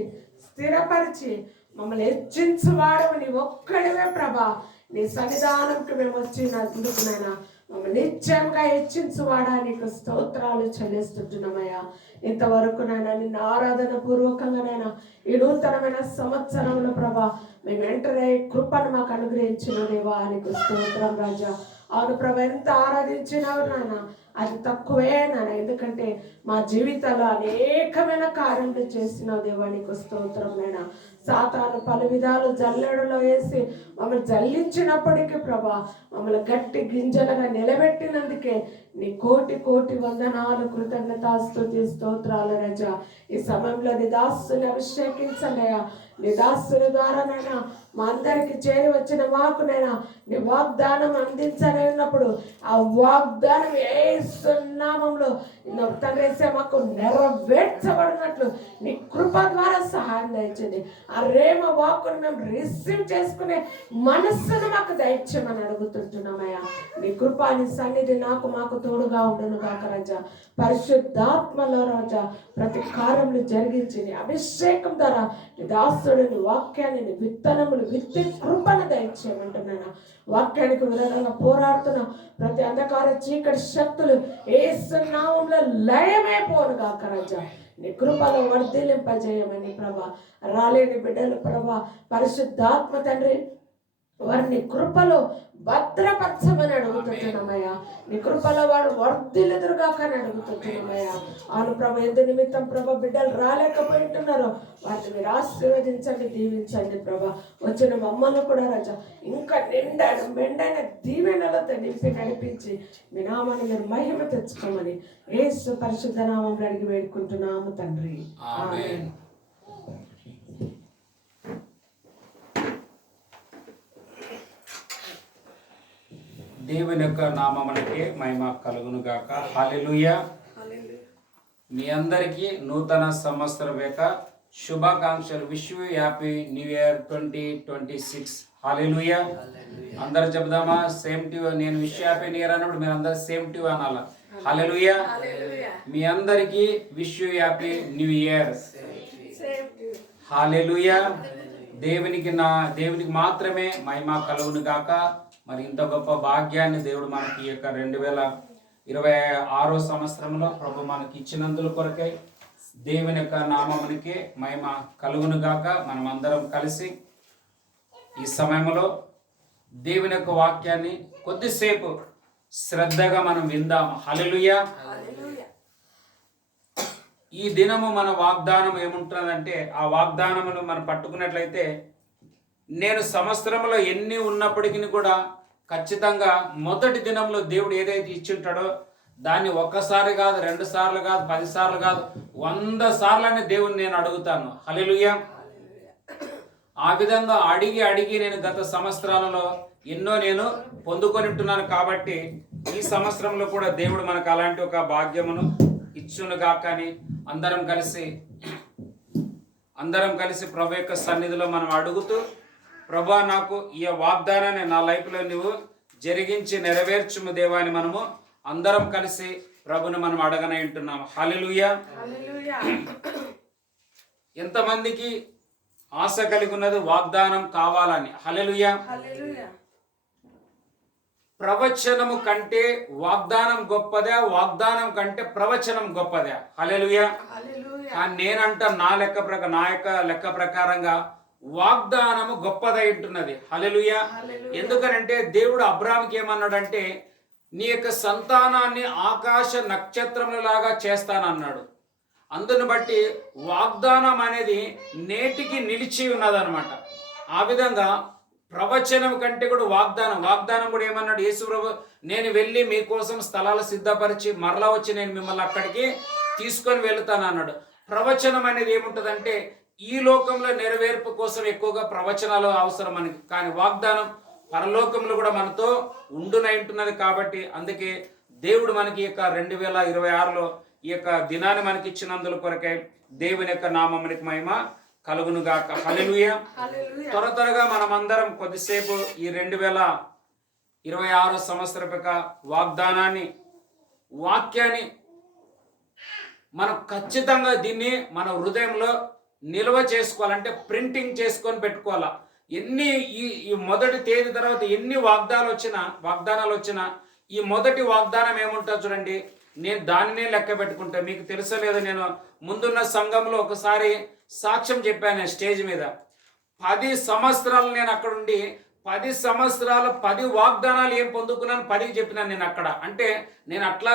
స్థిరపరిచి మమ్మల్ని హెచ్చించువాడవు నీ ఒక్కడివే ప్రభా. నీ సన్నిధానంకి మేము వచ్చినందుకు నైనా మమ్మల్ని నిత్యంగా హెచ్చించువాడా నీకు స్తోత్రాలు చెల్లిస్తుంటున్నామయ్యా. ఇంతవరకు నైనా నిన్ను ఆరాధన పూర్వకంగానైనా ఈ నూతనమైన సంవత్సరంలో ప్రభా మేము వెంటనే కృపను మాకు అనుగ్రహించిన దేవా నీకు స్తోత్రం రాజా. అవును ప్రభా, ఎంత ఆరాధించినావు నాయన అది తక్కువే నాన్న, ఎందుకంటే మా జీవితాల్లో అనేకమైన కార్యాలు చేసినావు దేవా నీకు స్తోత్రం నాయన. సాతాను పలు విధాలు జల్లెడలో వేసి మమ్మల్ని జల్లించినప్పటికీ ప్రభా మమ్మల్ని గట్టి గింజలుగా నిలబెట్టినందుకే నీ కోటి కోటి వందనాలు, కృతజ్ఞతాస్తుతి, స్తోత్రాలు రజా. ఈ సమయంలో నీ దాసుని అభిషేకించనయ్యా. నీ దాసుని ద్వారానైనా మా అందరికి చేరి వచ్చిన మాకునైనా నీ వాగ్దానం అందించనప్పుడు ఆ వాగ్దానం యేసు నామములో తండ్రి మాకు నెరవేర్చబడినట్లు నీ కృప ద్వారా సహాయం దయచేయండి. ఆ రేమ వాక్కును మేము రిసీవ్ చేసుకునే మనస్సును మాకు దయచేయమని అడుగుతుంటున్నామయ్యా. నీ కృప, నీ సన్నిధి నాకు మాకు తోడుగా ఉండును కాక రాజా. పరిశుద్ధాత్మలో రాజా ప్రతి కార్యములు జరిగించి నీ అభిషేకం ద్వారా నీ దాసుడు నీ వాక్యాన్ని, నీ విత్తనములు విత్తి కృపను దయచేయమంటున్నాను. వాక్యానికి విరోధంగా పోరాడుతున్న ప్రతి అంధకార చీకటి శక్తులు యేసు నామములో లయమే పోను గాక రాజా. నీ కృపలో వర్ధిలింపజేయమని ప్రభా. రాలేని బిడ్డలు ప్రభా పరిశుద్ధాత్మ తండ్రి వారిని కృపలో భద్రపరచమని అడుగుతున్నామయ్యా. నీ కృపలో వాడు వర్ధిల్లుదురుగాక అని అడుగుతున్నామయ్యా. అవును ప్రభా, ఎందు నిమిత్తం ప్రభా బిడ్డలు రాలేకపోయింటున్నారో వాటిని మీరు ఆశీర్వదించండి, దీవించండి ప్రభా. వచ్చిన మమ్మల్ని కూడా రాజా ఇంకా మెండైన దీవెనలతో నింపి నడిపించి మీ నామాన్ని మీరు మహిమ తెచ్చుకోమని యేసు పరిశుద్ధ నామంలో అడిగి వేడుకుంటున్నాము తండ్రి. ఆమేన్. దేవుని యొక్క నామమునకే మహిమ కలుగును గాక. హల్లెలూయా. మీ అందరికీ నూతన సంవత్సరం యొక్క శుభాకాంక్షలు. Wish you happy new year 2026. Hallelujah. అందరూ చెప్దామా? Same to. నేను విష్ హ్యాపీ న్యూ ఇయర్ అన్నప్పుడు మీరు అందరూ సేమ్ టు అనాల. హల్లెలూయా. మీ అందరికీ wish you happy new year. Hallelujah. దేవునికి మాత్రమే మహిమ కలుగును గాక. మరి ఇంత గొప్ప భాగ్యాన్ని దేవుడు మనకి ఈ యొక్క 2026 సంవత్సరంలో ప్రభు మనకి ఇచ్చినందుల కొరకై దేవుని యొక్క నామమునికి మహిమ కలుగును గాక. మనం అందరం కలిసి ఈ సమయంలో దేవుని యొక్క వాక్యాన్ని కొద్దిసేపు శ్రద్ధగా మనం విందాం. హల్లెలూయా. ఈ దినము మన వాగ్దానం ఏముంటుందంటే, ఆ వాగ్దానమును మనం పట్టుకున్నట్లయితే, నేను సంవత్సరంలో ఎన్ని ఉన్నప్పటికీ కూడా ఖచ్చితంగా మొదటి దినంలో దేవుడు ఏదైతే ఇచ్చింటాడో దాన్ని ఒక్కసారి కాదు, 2 సార్లు కాదు, 10 సార్లు కాదు, 100 సార్లని దేవుని నేను అడుగుతాను. హల్లెలూయా. ఆ విధంగా అడిగి నేను గత సంవత్సరాలలో ఎన్నో నేను పొందుకొని ఉంటున్నాను. కాబట్టి ఈ సంవత్సరంలో కూడా దేవుడు మనకు అలాంటి ఒక భాగ్యమును ఇచ్చును గాక అని అందరం కలిసి ప్రభు యొక్క సన్నిధిలో మనం అడుగుతూ, ప్రభా నాకు ఈ వాగ్దానాన్ని నా లైఫ్లో నువ్వు జరిగించి నెరవేర్చుము దేవా అని మనము అందరం కలిసి ప్రభుని మనం అడగనే ఉంటున్నాము. హల్లెలూయా. ఎంతమందికి ఆశ కలిగి ఉన్నది వాగ్దానం కావాలని? హల్లెలూయా. ప్రవచనము కంటే వాగ్దానం గొప్పదా? వాగ్దానం కంటే ప్రవచనం గొప్పదా? హల్లెలూయా. కానీ నేనంట నా యొక్క లెక్క ప్రకారంగా వాగ్దానము గొప్పదై ఉంటున్నది. హల్లెలూయా. ఎందుకనంటే దేవుడు అబ్రాహాముకి ఏమన్నాడంటే, నీ యొక్క సంతానాన్ని ఆకాశ నక్షత్రములలాగా చేస్తానన్నాడు. అందును బట్టి వాగ్దానం అనేది నేటికి నిలిచి ఉన్నదన్నమాట. ఆ విధంగా ప్రవచనం కంటే కూడా వాగ్దానం కూడా ఏమన్నాడు యేసు ప్రభు, నేను వెళ్ళి మీకోసం స్థలాలు సిద్ధపరిచి మరలా వచ్చి నేను మిమ్మల్ని అక్కడికి తీసుకొని వెళుతాను అన్నాడు. ప్రవచనం అనేది ఏముంటుందంటే, ఈ లోకంలో నెరవేర్పు కోసం ఎక్కువగా ప్రవచనాలు అవసరం మనకి. కానీ వాగ్దానం పరలోకంలో కూడా మనతో ఉంటున్నది. కాబట్టి అందుకే దేవుడు మనకి ఈ యొక్క 2026లో ఈ యొక్క దినాన్ని మనకి ఇచ్చినందుల కొరకై దేవుని యొక్క నామమునికి మహిమ కలుగును గాక. హల్లెలూయా. త్వరగా మనం అందరం కొద్దిసేపు ఈ 2026 సంవత్సరం యొక్క వాక్యాన్ని మనం ఖచ్చితంగా దీన్ని మన హృదయంలో నిల్వ చేసుకోవాలంటే ప్రింటింగ్ చేసుకొని పెట్టుకోవాలా. ఈ మొదటి తేదీ తర్వాత ఎన్ని వాగ్దానాలు వచ్చినా ఈ మొదటి వాగ్దానం ఏముంటుందో చూడండి, నేను దానినే లెక్క పెట్టుకుంటా. మీకు తెలుసలేదు, నేను ముందున్న సంఘంలో ఒకసారి సాక్ష్యం చెప్పాను స్టేజ్ మీద. 10 సంవత్సరాలు నేను అక్కడ ఉండి 10 సంవత్సరాలు 10 వాగ్దానాలు ఏం పొందుకున్నాను 10కి చెప్పినాను నేను అక్కడ. అంటే నేను అట్లా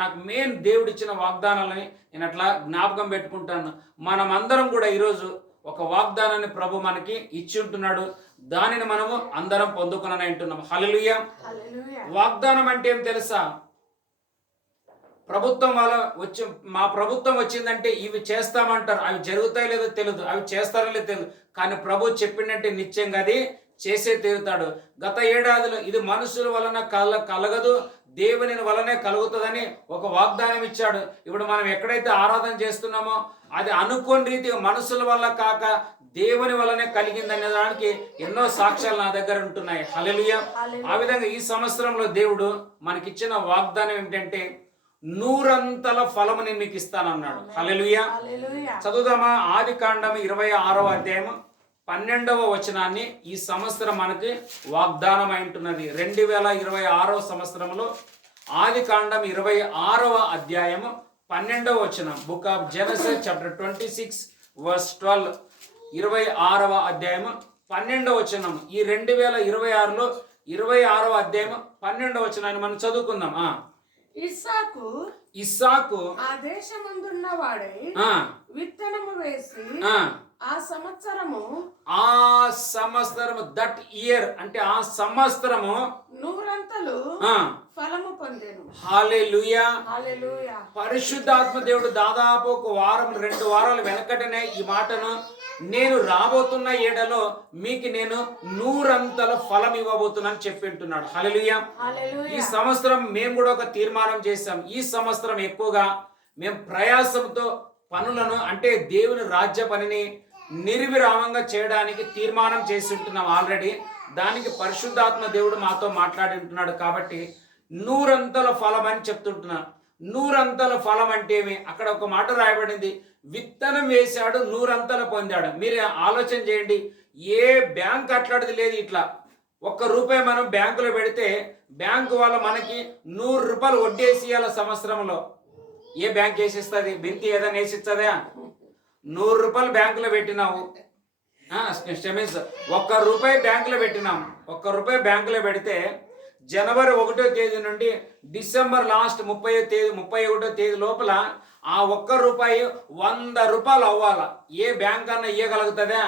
నాకు మెయిన్ దేవుడు ఇచ్చిన వాగ్దానాలని నేను అట్లా జ్ఞాపకం పెట్టుకుంటాను. మనం అందరం కూడా ఈరోజు ఒక వాగ్దానాన్ని ప్రభు మనకి ఇచ్చి ఉంటున్నాడు. దానిని మనము అందరం పొందుకునని అంటున్నాం. హల్లెలూయా. వాగ్దానం అంటే ఏం తెలుసా? ప్రభుత్వం మా ప్రభుత్వం వచ్చిందంటే ఇవి చేస్తామంటారు, అవి జరుగుతాయో లేదో తెలియదు, అవి చేస్తారో లేదో తెలియదు, కానీ ప్రభు చెప్పిందంటే నిశ్చయంగా అది చేసే తీరుతాడు. గత ఏడాదిలో ఇది మనుషుల వలన కలగదు, దేవుని వలనే కలుగుతుందని ఒక వాగ్దానం ఇచ్చాడు. ఇప్పుడు మనం ఎక్కడైతే ఆరాధన చేస్తున్నామో అది అనుకోని రీతిగా మనుషుల వల్ల కాక దేవుని వల్లనే కలిగిందనే దానికి ఎన్నో సాక్ష్యాలు నా దగ్గర ఉంటున్నాయి. హల్లెలూయా. ఆ విధంగా ఈ సంవత్సరంలో దేవుడు మనకిచ్చిన వాగ్దానం ఏమిటంటే 100 ఫలము నేను మీకు ఇస్తానన్నాడు. హల్లెలూయా. చదువుదామా? ఆదికాండం 26వ అధ్యాయం 12వ వచనాన్ని ఈ సంవత్సరం మనకి వాగ్దానం అయింటున్నది. 2026వ సంవత్సరంలో ఆదికాండం 26వ అధ్యాయము 12వ వచనం. Book of Genesis chapter 26 verse 12. 26వ అధ్యాయము 12వ వచనం. ఈ 2026లో 26వ అధ్యాయం 12వ వచనాన్ని మనం చదువుకుందాం. ఇస్సాకు ఆ దేశమందున్న వాడై విత్తనము వేసి ఆ సంవత్సరము దట్ ఇయర్ అంటే ఆ సంవత్సరము 100 ఫలము పొందెను. హల్లెలూయా. పరిశుద్ధాత్మ దేవుడు దాదాపు ఒక వారం 2 వారాలు వెనకటనే ఈ మాటను, నేను రాబోతున్న ఏడలో మీకు నేను 100 ఫలం ఇవ్వబోతున్నాను చెప్పింటున్నాడు. హల్లెలూయా. ఈ సంవత్సరం మేము కూడా ఒక తీర్మానం చేశాం. ఈ సంవత్సరం ఎక్కువగా మేము ప్రయాసంతో పనులను అంటే దేవుని రాజ్య పనిని నిర్విరామంగా చేయడానికి తీర్మానం చేసి ఉంటున్నాం ఆల్రెడీ. దానికి పరిశుద్ధాత్మ దేవుడు మాతో మాట్లాడి ఉంటున్నాడు. కాబట్టి 100 ఫలం అని చెప్తుంటున్నా. 100 ఫలం అంటే ఏమి? అక్కడ ఒక మాట రాయబడింది, విత్తనం వేశాడు 100 పొందాడు. మీరు ఆలోచన చేయండి, ఏ బ్యాంక్ అట్లాంటిది లేదు. ఇట్లా ₹1 మనం బ్యాంకులో పెడితే బ్యాంకు వాళ్ళ మనకి ₹100 వడ్డేసి ఇవ్వాలి సంవత్సరంలో. ఏ బ్యాంక్ వేసిస్తుంది? బింతి ఏదైనా వేసిస్తుందా? ₹100 బ్యాంకులో పెట్టినావు, క్షమించ ₹1 బ్యాంకులో పెట్టినాం. ₹1 బ్యాంకులో పెడితే జనవరి 1వ తేదీ నుండి డిసెంబర్ లాస్ట్ 31వ తేదీ లోపల ఆ ₹1 ₹100 అవ్వాలా. ఏ బ్యాంక్ అన్నా ఇవ్వగలుగుతుందా?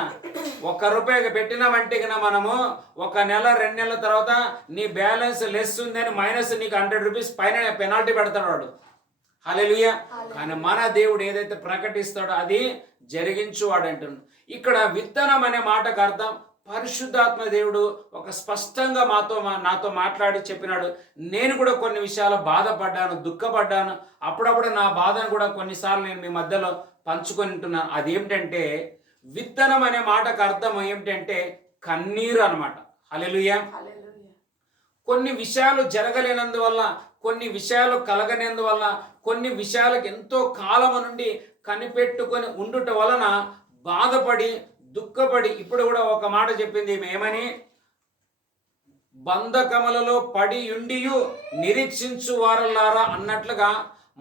₹1 పెట్టినామంటే కన్నా మనము 1 నెల 2 నెలల తర్వాత నీ బ్యాలెన్స్ లెస్ ఉందని మైనస్ నీకు ₹100 పైన పెనాల్టీ పెడతాడు వాడు. హల్లెలూయా. కానీ మన దేవుడు ఏదైతే ప్రకటిస్తాడో అది జరిగించువాడు అంటున్నాడు. ఇక్కడ విత్తనం అనే మాటకు అర్థం పరిశుద్ధాత్మ దేవుడు ఒక స్పష్టంగా నాతో మాట్లాడి చెప్పినాడు. నేను కూడా కొన్ని విషయాలు బాధపడ్డాను, దుఃఖపడ్డాను. అప్పుడప్పుడు నా బాధను కూడా కొన్నిసార్లు నేను మీ మధ్యలో పంచుకొని ఉంటున్నాను. అదేమిటంటే విత్తనం అనే మాటకు అర్థం ఏమిటంటే కన్నీరు అనమాట. హల్లెలూయా. కొన్ని విషయాలు జరగలేనందువల్ల, కొన్ని విషయాలు కలగనేందువల్ల, కొన్ని విషయాలకు ఎంతో కాలము నుండి కనిపెట్టుకొని ఉండుట వలన బాధపడి దుఃఖపడి ఇప్పుడు కూడా ఒక మాట చెప్పింది ఏమని, బంధకములలో పడి ఉండియు నిరీక్షించు వారలారా అన్నట్లుగా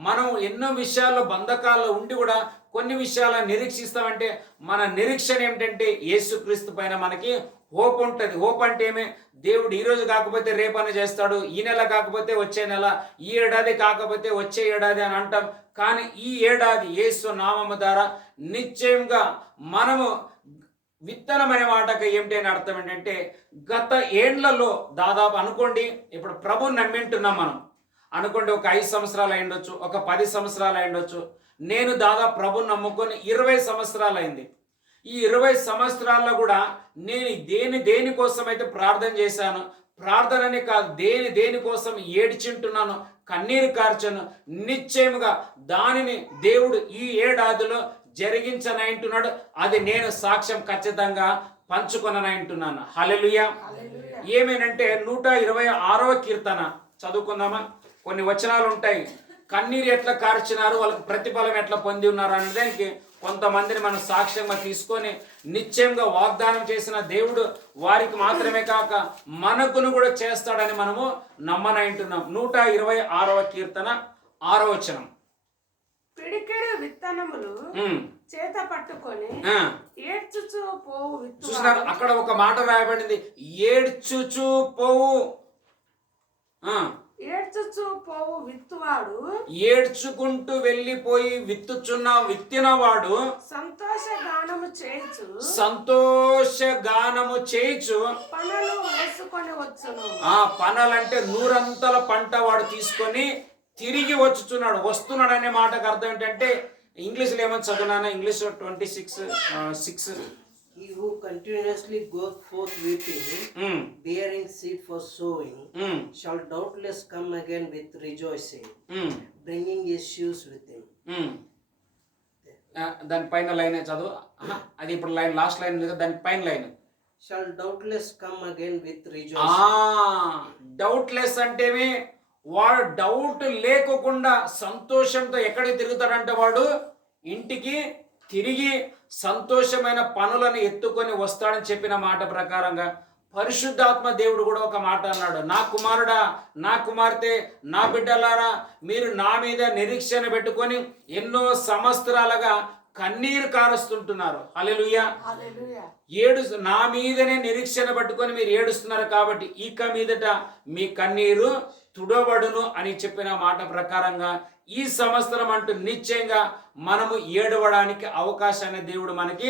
మనం ఎన్నో విషయాల్లో బంధకాల్లో ఉండి కూడా కొన్ని విషయాలను నిరీక్షిస్తామంటే మన నిరీక్షణ ఏమిటంటే యేసుక్రీస్తు పైన మనకి హోప్ ఉంటుంది. హోప్ అంటే ఏమే? దేవుడు ఈరోజు కాకపోతే రేపని చేస్తాడు, ఈ నెల కాకపోతే వచ్చే నెల, ఈ ఏడాది కాకపోతే వచ్చే ఏడాది అని అంటాం. కానీ ఈ ఏడాది యేసు నామము ద్వారా నిశ్చయంగా మనము విత్తనం అనే మాటకి ఏమిటి అని అర్థం ఏంటంటే గత ఏండ్లలో దాదాపు అనుకోండి, ఇప్పుడు ప్రభుని నమ్మింటున్నాం మనం అనుకోండి, ఒక 5 సంవత్సరాలు అయిండొచ్చు, ఒక 10 సంవత్సరాలు అయిండొచ్చు. నేను దాదాపు ప్రభుని నమ్ముకొని 20 సంవత్సరాలు అయింది. ఈ 20 సంవత్సరాల్లో కూడా నేను దేనికోసం అయితే ప్రార్థన చేశాను, ప్రార్థనని కాదు దేనికోసం ఏడ్చింటున్నాను, కన్నీరు కార్చను, నిశ్చయముగా దానిని దేవుడు ఈ ఏడాదిలో జరిగించనంటున్నాడు. అది నేను సాక్ష్యం ఖచ్చితంగా పంచుకొననంటున్నాను. హల్లెలూయా. ఏమేనంటే 126వ కీర్తన చదువుకుందామా? కొన్ని వచనాలు ఉంటాయి. కన్నీరు ఎట్లా కార్చినారు, వాళ్ళకి ప్రతిఫలం ఎట్లా పొంది ఉన్నారు అనే దానికి కొంతమందిని మనం సాక్ష్యంగా తీసుకొని నిశ్చయంగా వాగ్దానం చేసిన దేవుడు వారికి మాత్రమే కాక మనకును కూడా చేస్తాడని మనము నమ్మనంటున్నాం. 126వ కీర్తన 6వ వచనం. పిడికెడు విత్తనములు చేత పట్టుకొని ఏడ్చుచూ పోవు. చూసినారు అక్కడ ఒక మాట రాయబడింది, ఏడ్చుచూ పోవు. ఏడ్చుచు పోవు విత్తువాడు ఏడ్చుకుంటూ వెళ్ళిపోయి విత్తినవాడు సంతోష గానము చేయించు సంతోష గానము చేయించు పనులు వేసుకొని వచ్చును. ఆ పనలంటే నూరంతల పంట వాడు తీసుకొని తిరిగి వస్తున్నాడు అనే మాటకు అర్థం ఏంటంటే ఇంగ్లీష్లో ఏమని చదువునా, English 26:6 He who continuously goes forth weeping, bearing seed for sowing, shall doubtless come again with rejoicing, bringing his shoes with him. దాని పైన లైన్ చదువు. అది ఇప్పుడు లైన్ లాస్ట్ లైన్ ఉంది కదా, దాని పైన line Shall doubtless come again with rejoicing. Doubtless అంటేవి వాడు డౌట్ లేకోకుండా సంతోషంతో ఎక్కడికి తిరుగుతాడంటే వాడు ఇంటికి తిరిగి సంతోషమైన పనులను ఎత్తుకొని వస్తాడని చెప్పిన మాట ప్రకారంగా పరిశుద్ధాత్మ దేవుడు కూడా ఒక మాట అన్నాడు, నా కుమారుడా, నా కుమార్తె, నా బిడ్డలారా, మీరు నా మీద నిరీక్షణ పెట్టుకొని ఎన్నో సంవత్సరాలుగా కన్నీరు కారుస్తుంటున్నారు. హల్లెలూయా. నా మీదనే నిరీక్షణ పట్టుకొని మీరు ఏడుస్తున్నారు కాబట్టి ఇక మీదట మీ కన్నీరు తుడవడును అని చెప్పిన మాట ప్రకారంగా ఈ సంవత్సరం అంటూ నిశ్చయంగా మనము ఏడవడానికి అవకాశాన్ని దేవుడు మనకి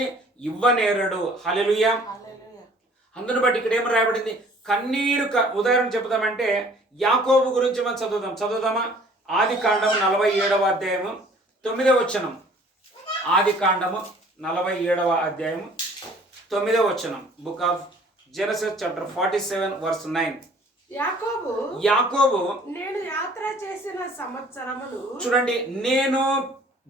ఇవ్వనేరడు. హల్లెలూయా. అందును బట్టి ఇక్కడ ఏం రాయబడింది, కన్నీరు ఉదాహరణ చెప్తామంటే యాకోబు గురించి మనం చదువుదామా. ఆదికాండము 47వ అధ్యాయము 9వ వచనం. ఆదికాండము 47వ అధ్యాయము 9వ వచనం. Book of Genesis chapter 47:9. యాకోబు నేను యాత్ర చేసిన సంవత్సరములు, చూడండి, నేను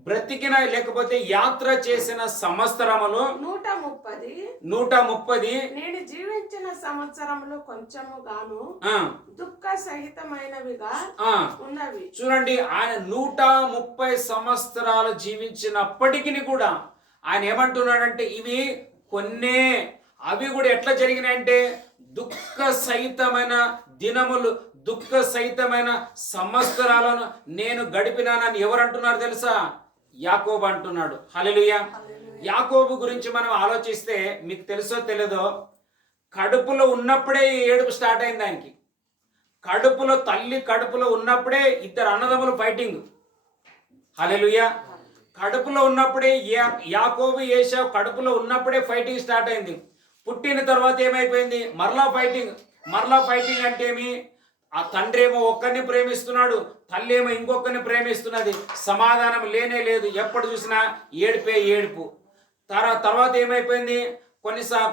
బ్రతికిన లేకపోతే యాత్ర చేసిన సంవత్సరములు 130, నేను జీవించిన సంవత్సరములు కొంచెము గాను దుఃఖ సహితమైనవిగా ఉన్నవి. చూడండి, ఆయన 130 సంవత్సరాలు జీవించినప్పటికీ కూడా ఆయన ఏమంటున్నాడంటే ఇవి కొన్నే, అవి కూడా ఎట్లా జరిగినాయంటే దుఃఖ సహితమైన దినములు, దుఃఖ సహితమైన సంవత్సరాలను నేను గడిపినానని ఎవరు అంటున్నారు తెలుసా? యాకోబు అంటున్నాడు. హల్లెలూయా. యాకోబు గురించి మనం ఆలోచిస్తే మీకు తెలుసో తెలియదో, కడుపులో ఉన్నప్పుడే ఏడుపు స్టార్ట్ అయింది ఆయనకి. తల్లి కడుపులో ఉన్నప్పుడే ఇద్దరు అన్నదమ్ములు ఫైటింగ్. హల్లెలూయా. కడుపులో ఉన్నప్పుడే యాకోబు ఏశావు కడుపులో ఉన్నప్పుడే ఫైటింగ్ స్టార్ట్ అయింది. పుట్టిన తర్వాత ఏమైపోయింది? మరలా ఫైటింగ్ అంటే ఏమి? ఆ తండ్రి ఏమో ఒక్కరిని ప్రేమిస్తున్నాడు, తల్లి ఏమో ఇంకొకరిని ప్రేమిస్తున్నది. సమాధానం లేనే లేదు, ఎప్పుడు చూసినా ఏడుపు. తర్వాత ఏమైపోయింది?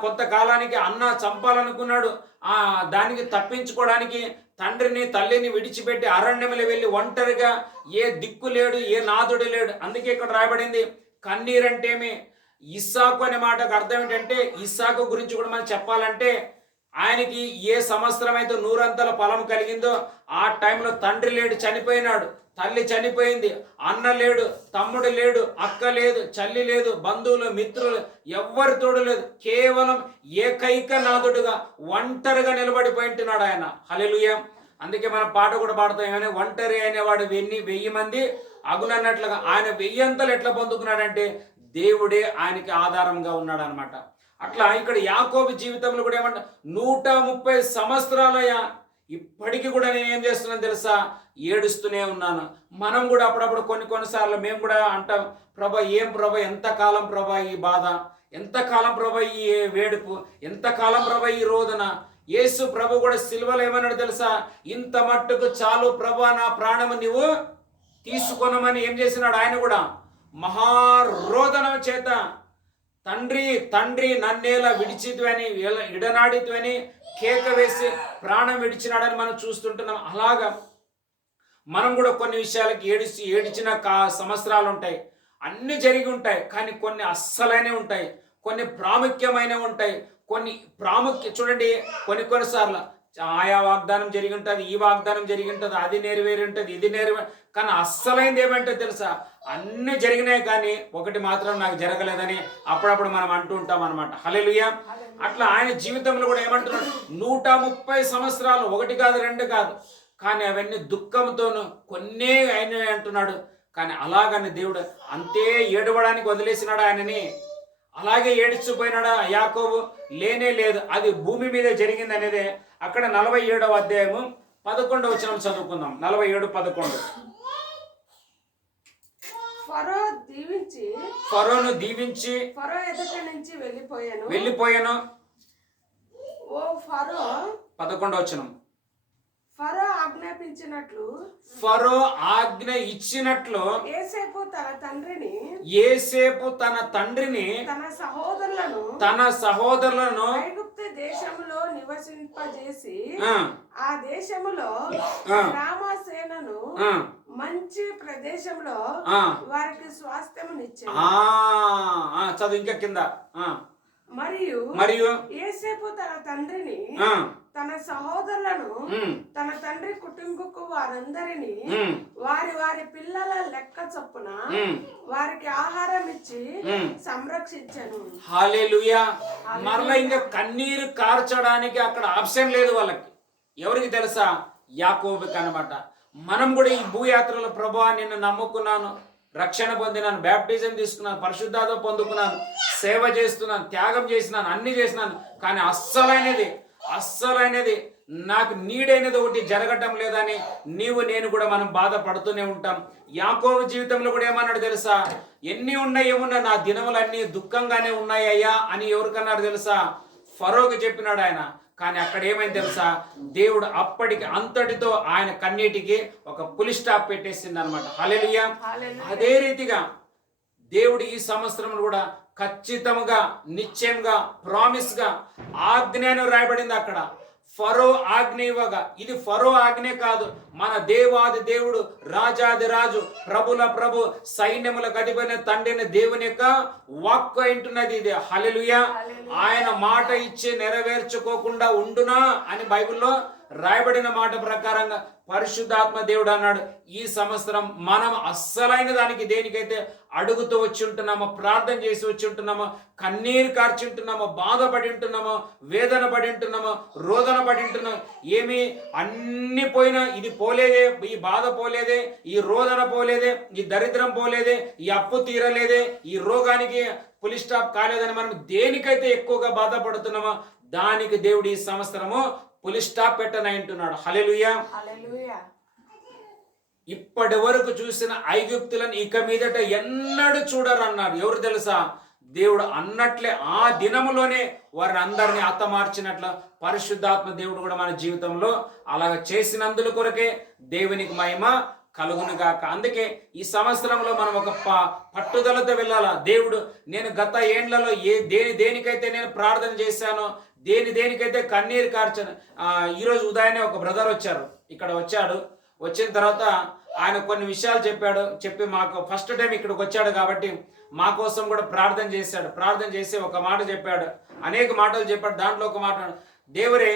కొంతకాలానికి అన్న చంపాలనుకున్నాడు. దానికి తప్పించుకోవడానికి తండ్రిని తల్లిని విడిచిపెట్టి అరణ్యంలో వెళ్ళి ఒంటరిగా, ఏ దిక్కు లేడు, ఏ నాదుడు లేడు. అందుకే ఇక్కడ రాయబడింది కన్నీరంటేమి. ఇస్సాకు అనే మాటకు అర్థం ఏంటంటే, ఇస్సాకు గురించి కూడా మనం చెప్పాలంటే ఆయనకి ఏ సంవత్సరం అయితే 100 ఫలం కలిగిందో ఆ టైంలో తండ్రి లేడు, చనిపోయినాడు. తల్లి చనిపోయింది, అన్న లేడు, తమ్ముడు లేడు, అక్క లేదు, చల్లి లేదు, బంధువులు మిత్రులు ఎవ్వరి తోడు లేదు. కేవలం ఏకైక నాథుడుగా ఒంటరిగా నిలబడిపోయింటున్నాడు ఆయన. హల్లెలూయా. అందుకే మనం పాట కూడా పాడుతాం, ఏమైనా ఒంటరి అనేవాడు 1000 మంది అగులన్నట్లుగా ఆయన 1000 ఎట్లా పొందుకున్నాడంటే దేవుడే ఆయనకి ఆధారంగా ఉన్నాడు అనమాట. అట్లా ఇక్కడ యాకోబు జీవితంలో కూడా ఏమంట 130 సంవత్సరాలయ్యా, ఇప్పటికీ కూడా నేను ఏం చేస్తున్నాను తెలుసా? ఏడుస్తూనే ఉన్నాను. మనం కూడా అప్పుడప్పుడు కొన్నిసార్లు మేము కూడా అంటాం, ప్రభా ఎంతకాలం ప్రభా ఈ బాధ, ఎంతకాలం ప్రభా ఈ వేడుపు, ఎంతకాలం ప్రభా ఈ రోదన. యేసు ప్రభు కూడా సిలువలో ఏమన్నాడు తెలుసా? ఇంత మట్టుకు చాలు ప్రభా, నా ప్రాణము నీవు తీసుకొనమని ఏం చేసినాడు? ఆయన కూడా మహారోదనం చేత తండ్రి నన్నేలా విడిచిద్వని, ఇడనాడిద్వని కేక వేసి ప్రాణం విడిచినాడని మనం చూస్తుంటున్నాం. అలాగా మనం కూడా కొన్ని విషయాలకి ఏడిచిన సంవత్సరాలు ఉంటాయి, అన్ని జరిగి ఉంటాయి. కానీ కొన్ని అస్సలైనవి ఉంటాయి, కొన్ని ప్రాముఖ్యమైనవి ఉంటాయి. చూడండి, కొన్నిసార్లు ఆయా వాగ్దానం జరిగి ఉంటుంది, ఈ వాగ్దానం జరిగి ఉంటుంది, అది నెరవేరి ఉంటుంది, ఇది నెరవేరి. కానీ అస్సలైంది ఏమంటే తెలుసా? అన్నీ జరిగినాయి కానీ ఒకటి మాత్రం నాకు జరగలేదని అప్పుడప్పుడు మనం అంటూ ఉంటాం అనమాట. హల్లెలూయా. అట్లా ఆయన జీవితంలో కూడా ఏమంటున్నాడు? 130 సంవత్సరాలు, 1 కాదు 2 కాదు, కానీ అవన్నీ దుఃఖంతోనూ కొన్నే అయినవి అంటున్నాడు. కానీ అలాగని దేవుడు అంతే ఏడవడానికి వదిలేసినాడు ఆయనని. అలాగే ఏడ్చిపోయినాడా యాకోబు? లేనే లేదు. అది భూమి మీద జరిగింది అనేదే అక్కడ 47వ అధ్యాయము 11వ వచనం చదువుకుందాం. 47:11. ఫరోను దీవించి ఫరో ఎదుట నుంచి వెళ్ళిపోయాను. ఓ ఫరో 11వ వచనం. ఫరో ఆజ్ఞాపించినట్లు ఫరో ఆజ్ఞ ఇచ్చినట్లు యోసేపు తన తండ్రిని తన సహోదరులను ఐగుప్తు దేశములో నివసింపజేసి ఆ దేశములో రామసేనను మంచి ప్రదేశంలో వారికి స్వాస్థ్యమునిచ్చాడు. చదువు ఇంకా కింద. మరియు యోసేపు తన తండ్రిని తన సహోదరులను తన తండ్రి కుటుంబకు వారందరినీ వారి వారి పిల్లల లెక్క చొప్పున వారికి ఆహారం ఇచ్చి సంరక్షించాను. హల్లెలూయా. మరలా ఇంకా కన్నీరు కార్చడానికి అక్కడ ఆప్షన్ లేదు వాళ్ళకి. ఎవరికి తెలుసా? యాకోబుకి అన్నమాట. మనం కూడా ఈ భూయాత్రలో ప్రభువా నిన్ను నమ్ముకున్నాను, రక్షణ పొందినాను, బ్యాప్టిజం తీసుకున్నాను, పరిశుద్ధాత్మ పొందుకున్నాను, సేవ చేస్తున్నాను, త్యాగం చేసినాను, అన్ని చేసినాను, కానీ అస్సలైనది నాకు నీడైనది ఒకటి జరగటం లేదని నేను కూడా మనం బాధపడుతూనే ఉంటాం. యాకోబు జీవితంలో కూడా ఏమన్నాడు తెలుసా? ఎన్ని ఉన్నాయి ఏమున్నా నా దినములన్నీ దుఃఖంగానే ఉన్నాయ్యా అని ఎవరికన్నాడు తెలుసా? ఫరోకి చెప్పినాడు ఆయన. కానీ అక్కడ ఏమైంది తెలుసా? దేవుడు అప్పటికి అంతటితో ఆయన కన్నీటికి ఒక పులి స్టాప్ పెట్టేసింది అనమాట. హల్లెలూయా. అదే రీతిగా దేవుడు ఈ సంవత్సరం కూడా ఖచ్చితంగా, నిశ్చయంగా, ప్రామిస్ గా ఆజ్ఞను రాయబడింది అక్కడ. ఫరో ఆజ్ఞ ఇవ్వగా, ఇది ఫరో ఆజ్ఞ కాదు, మన దేవాది దేవుడు, రాజాది రాజు, ప్రభుల ప్రభు, సైన్యములకు అధిపైన తండ్రిని దేవుని యొక్క వాక్కు అంటున్నది ఇది. హల్లెలూయా. ఆయన మాట ఇచ్చి నెరవేర్చుకోకుండా ఉండునా అని బైబిల్లో రాయబడిన మాట ప్రకారంగా పరిశుద్ధాత్మ దేవుడు అన్నాడు, ఈ సంవత్సరం మనం అస్సలైన దానికి దేనికైతే అడుగుతూ వచ్చి ఉంటున్నామో, ప్రార్థన చేసి వచ్చి ఉంటున్నామో, కన్నీరు కార్చి ఉంటున్నామో, బాధపడి ఉంటున్నామో, వేదన పడి ఉంటున్నామో, రోదన పడి ఉంటున్నామో, ఏమి అన్ని పోయినా ఇది పోలేదే, ఈ బాధ పోలేదే, ఈ రోదన పోలేదే, ఈ దరిద్రం పోలేదే, ఈ అప్పు తీరలేదే, ఈ రోగానికి పులి స్టాప్ కాలేదని మనం దేనికైతే ఎక్కువగా బాధపడుతున్నామో దానికి దేవుడు ఈ సంవత్సరము పులి స్టాప్ పెట్టనంటున్నాడు. హల్లెలూయా. ఇప్పటి వరకు చూసిన ఐగుప్తులను ఇక మీదట ఎన్నడూ చూడరు అన్నారు. ఎవరు తెలుసా? దేవుడు అన్నట్లే ఆ దినములోనే వారిని అందరినీ హతమార్చినట్లు పరిశుద్ధాత్మ దేవుడు కూడా మన జీవితంలో అలాగ చేసినందుల కొరకే దేవునికి మహిమ కలుగును గాక. అందుకే ఈ సంవత్సరంలో మనం ఒక పట్టుదలతో వెళ్ళాలా. దేవుడు నేను గత ఏండ్లలో దేనికైతే నేను ప్రార్థన చేశానో, దేనికైతే కన్నీరు కార్చాను. ఈరోజు ఉదయాన్నే ఒక బ్రదర్ వచ్చారు, ఇక్కడ వచ్చాడు. వచ్చిన తర్వాత ఆయన కొన్ని విషయాలు చెప్పి మాకు ఫస్ట్ టైం ఇక్కడికి వచ్చాడు కాబట్టి మా కోసం కూడా ప్రార్థన చేశాడు. ప్రార్థన చేసి ఒక మాట చెప్పాడు, అనేక మాటలు చెప్పాడు. దాంట్లో ఒక మాట, ದೇವರೇ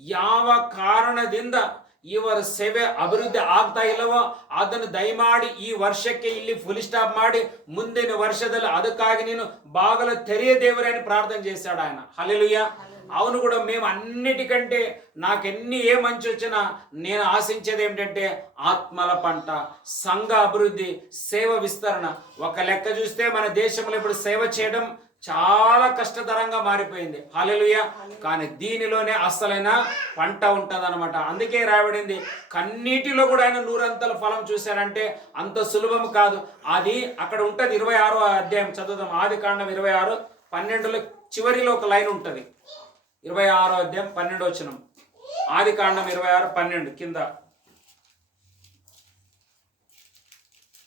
ಯಾವ ಕಾರಣದಿಂದ ಇವರ ಸೇವೆ ಅಭಿವೃದ್ಧಿ ಆಗ್ತಾ ಇಲ್ಲವೋ ಅದನ್ನು ದಯಮಾಡಿ ಈ ವರ್ಷಕ್ಕೆ ಇಲ್ಲಿ ಫುಲ್ ಸ್ಟಾಪ್ ಮಾಡಿ ಮುಂದಿನ ವರ್ಷದಲ್ಲಿ ಅದಕ್ಕಾಗಿ ನೀನು బాగల తెరియ దేవరే అని ప్రార్థన చేశాడు ఆయన. హల్లెలూయా. అవును కూడా మేము అన్నిటికంటే నాకెన్ని ఏ మంచి వచ్చినా నేను ఆశించేది ఏమిటంటే ఆత్మల పంట, సంఘ అభివృద్ధి, సేవ విస్తరణ. ఒక లెక్క చూస్తే మన దేశంలో ఇప్పుడు సేవ చేయడం చాలా కష్టతరంగా మారిపోయింది. హల్లెలూయా. కానీ దీనిలోనే అసలైన పంట ఉంటుందన్నమాట. అందుకే రాయబడింది, కన్నీటిలో కూడా ఆయన 100 ఫలం చూశారంటే అంత సులభం కాదు. అది అక్కడ ఉంటుంది. 26వ అధ్యాయం చదువుదాం. ఆదికాండం 26:12 చివరిలో ఒక లైన్ ఉంటుంది. 26వ అధ్యాయం 12వ వచనం. ఆదికాండం 26:12 కింద,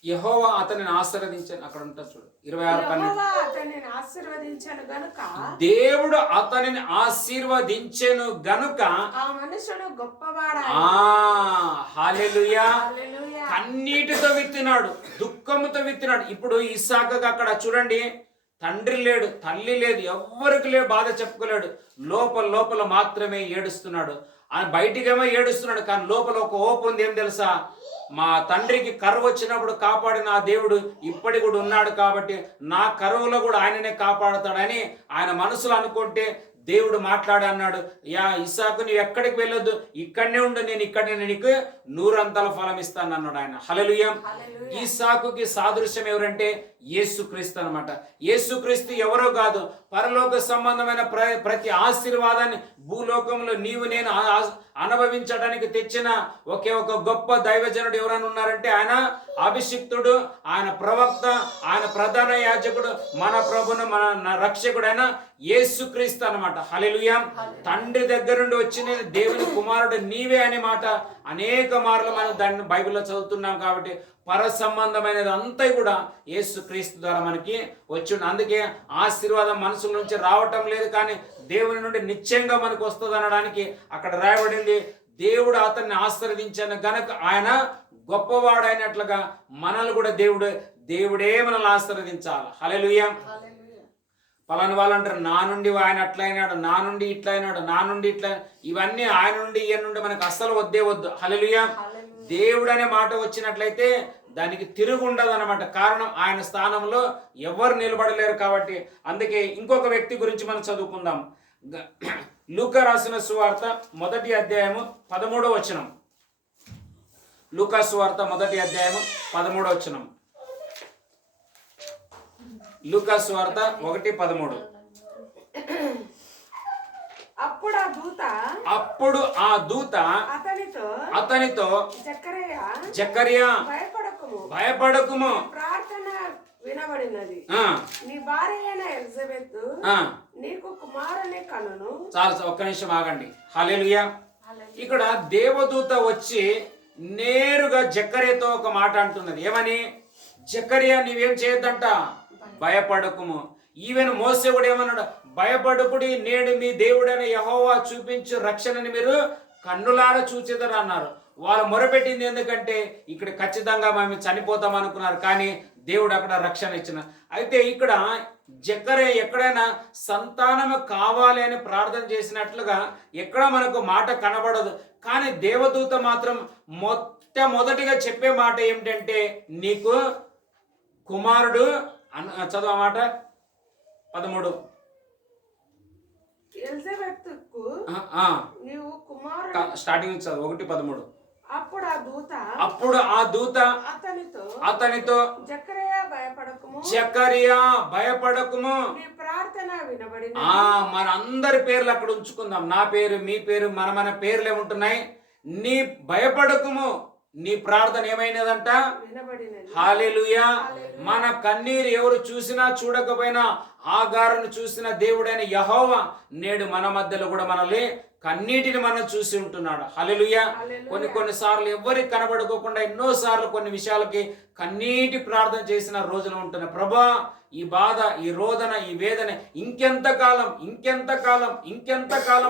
యెహోవా అతనిని ఆశీర్వదించాను, అక్కడ ఉంటుంది చూడు. 26:12 దేవుడు అతనిని ఆశీర్వదించెను గనుక ఆ మనుషుడు గొప్పవాడా. హల్లెలూయా. కన్నీటితో విత్తినాడు, దుఃఖముతో విత్తినాడు. ఇప్పుడు ఇస్సాకు అక్కడ చూడండి, తండ్రి లేడు, తల్లి లేదు, ఎవ్వరికి లేడు, బాధ చెప్పుకోలేడు. లోపల మాత్రమే ఏడుస్తున్నాడు. ఆయన బయటికేమో ఏడుస్తున్నాడు, కానీ లోపల ఒక ఓపు ఉంది. ఏం తెలుసా? మా తండ్రికి కరువు వచ్చినప్పుడు కాపాడిన ఆ దేవుడు ఇప్పటికి కూడా ఉన్నాడు కాబట్టి నా కరువులో కూడా ఆయననే కాపాడుతాడని ఆయన మనసులో అనుకుంటే దేవుడు మాట్లాడి అన్నాడు, యా ఇస్సాకు నువ్వు ఎక్కడికి వెళ్ళొద్దు, ఇక్కడనే ఉండు, నేను ఇక్కడనే నీకు 100 ఫలం ఇస్తాను అన్నాడు ఆయన. హల్లెలూయా. ఈసాకుకి సాదృశ్యం ఎవరంటే యేసుక్రీస్తు అన్నమాట. యేసుక్రీస్తు ఎవరో కాదు, పరలోక సంబంధమైన ప్రతి ఆశీర్వాదాన్ని భూలోకంలో నీవు నేను అనుభవించడానికి తెచ్చిన ఒకే ఒక గొప్ప దైవజనుడు ఎవరైనా ఉన్నారంటే ఆయన అభిషిక్తుడు, ఆయన ప్రవక్త, ఆయన ప్రధాన యాజకుడు, మన ప్రభును మన రక్షకుడైన యేసుక్రీస్తు అన్నమాట. హల్లెలూయా. తండ్రి దగ్గర నుండి వచ్చిన దేవుని కుమారుడు నీవే అనే మాట అనేక మార్లు మనం దాన్ని బైబిల్లో చదువుతున్నాం. కాబట్టి పర సంబంధమైనది అంతా కూడా యేసుక్రీస్తు ద్వారా మనకి వచ్చి, అందుకే ఆశీర్వాదం మనసుల నుంచి రావటం లేదు, కానీ దేవుని నుండి నిశ్చయంగా మనకు వస్తుంది అనడానికి అక్కడ రాయబడింది. దేవుడు అతన్ని ఆశీర్వదించిన గనక ఆయన గొప్పవాడైనట్లుగా మనల్ని కూడా దేవుడే మనల్ని ఆశీర్వదించాలి. హల్లెలూయా. పలాని వాళ్ళు అంటారు, నా నుండి ఆయన అట్లయినాడు, నా నుండి ఇట్లా అయినాడు, నా నుండి ఇట్లా, ఇవన్నీ ఆయన నుండి ఈయన నుండి మనకు అస్సలు వద్దే వద్దు. హల్లెలూయా. దేవుడు అనే మాట వచ్చినట్లయితే దానికి తిరుగు ఉండదు అనమాట. కారణం ఆయన స్థానంలో ఎవరు నిలబడలేరు కాబట్టి. అందుకే ఇంకొక వ్యక్తి గురించి మనం చదువుకుందాం. లూకా రాసిన సువార్త 1వ అధ్యాయము 13వ వచనం. లూకా సువార్త 1వ అధ్యాయము 13వ వచనం. లూకా సువార్త 1:13. అప్పుడు ఆ దూత అతనితో జకర్యా భయపడకుము, ప్రార్థన వినబడినది, నీ భార్య అయిన ఎలిజబెత్ నీకు కుమారుని కనును. చాలు, ఒక్క నిమిషం ఆగండి. హల్లెలూయా. ఇక్కడ దేవదూత వచ్చి నేరుగా జకర్యాతో ఒక మాట అంటున్నది. ఏమని? జకర్యా నీవేం చేయొద్దంట, భయపడకుము. ఈవెన్ మోసే కూడా ఏమన్నాడు, భయపడకుడి, నేడు మీ దేవుడైన యెహోవా చూపించు రక్షణని మీరు కన్నులారా చూచెదరు అన్నారు. వాళ్ళు మొరపెట్టింది ఎందుకంటే ఇక్కడ ఖచ్చితంగా మేము చనిపోతాం అనుకున్నారు, కానీ దేవుడు అక్కడ రక్షణ ఇచ్చిన. అయితే ఇక్కడ జకర్యా ఎక్కడైనా సంతానము కావాలి అని ప్రార్థన చేసినట్లుగా ఎక్కడ మనకు మాట కనబడదు, కానీ దేవదూత మాత్రం మొట్టమొదటిగా చెప్పే మాట ఏమిటంటే నీకు కుమారుడు చదువు మాట 13. స్టార్టింగ్ చదువు 1:13. అప్పుడు ఆ దూత అతనితో జకర్యా భయపడకుము, మన అందరి పేర్లు అక్కడ ఉంచుకుందాం. నా పేరు, మీ పేరు, మన పేర్లు ఏముంటున్నాయి. నీ భయపడకుము, నీ ప్రార్థన ఏమైనదంట, హల్లెలూయా. మన కన్నీరు ఎవరు చూసినా చూడకపోయినా ఆగారును చూసిన దేవుడైన యెహోవా నేడు మన మధ్యలో కూడా మనల్ని కన్నీటిని మనం చూసి ఉంటున్నాడు. హల్లెలూయా. కొన్నిసార్లు ఎవరికి కనబడుకోకుండా ఎన్నోసార్లు కొన్ని విషయాలకి కన్నీటి ప్రార్థన చేసిన రోజులు ఉంటున్నాయి. ప్రభా, ఈ బాధ, ఈ రోదన, ఈ వేదన ఇంకెంతకాలం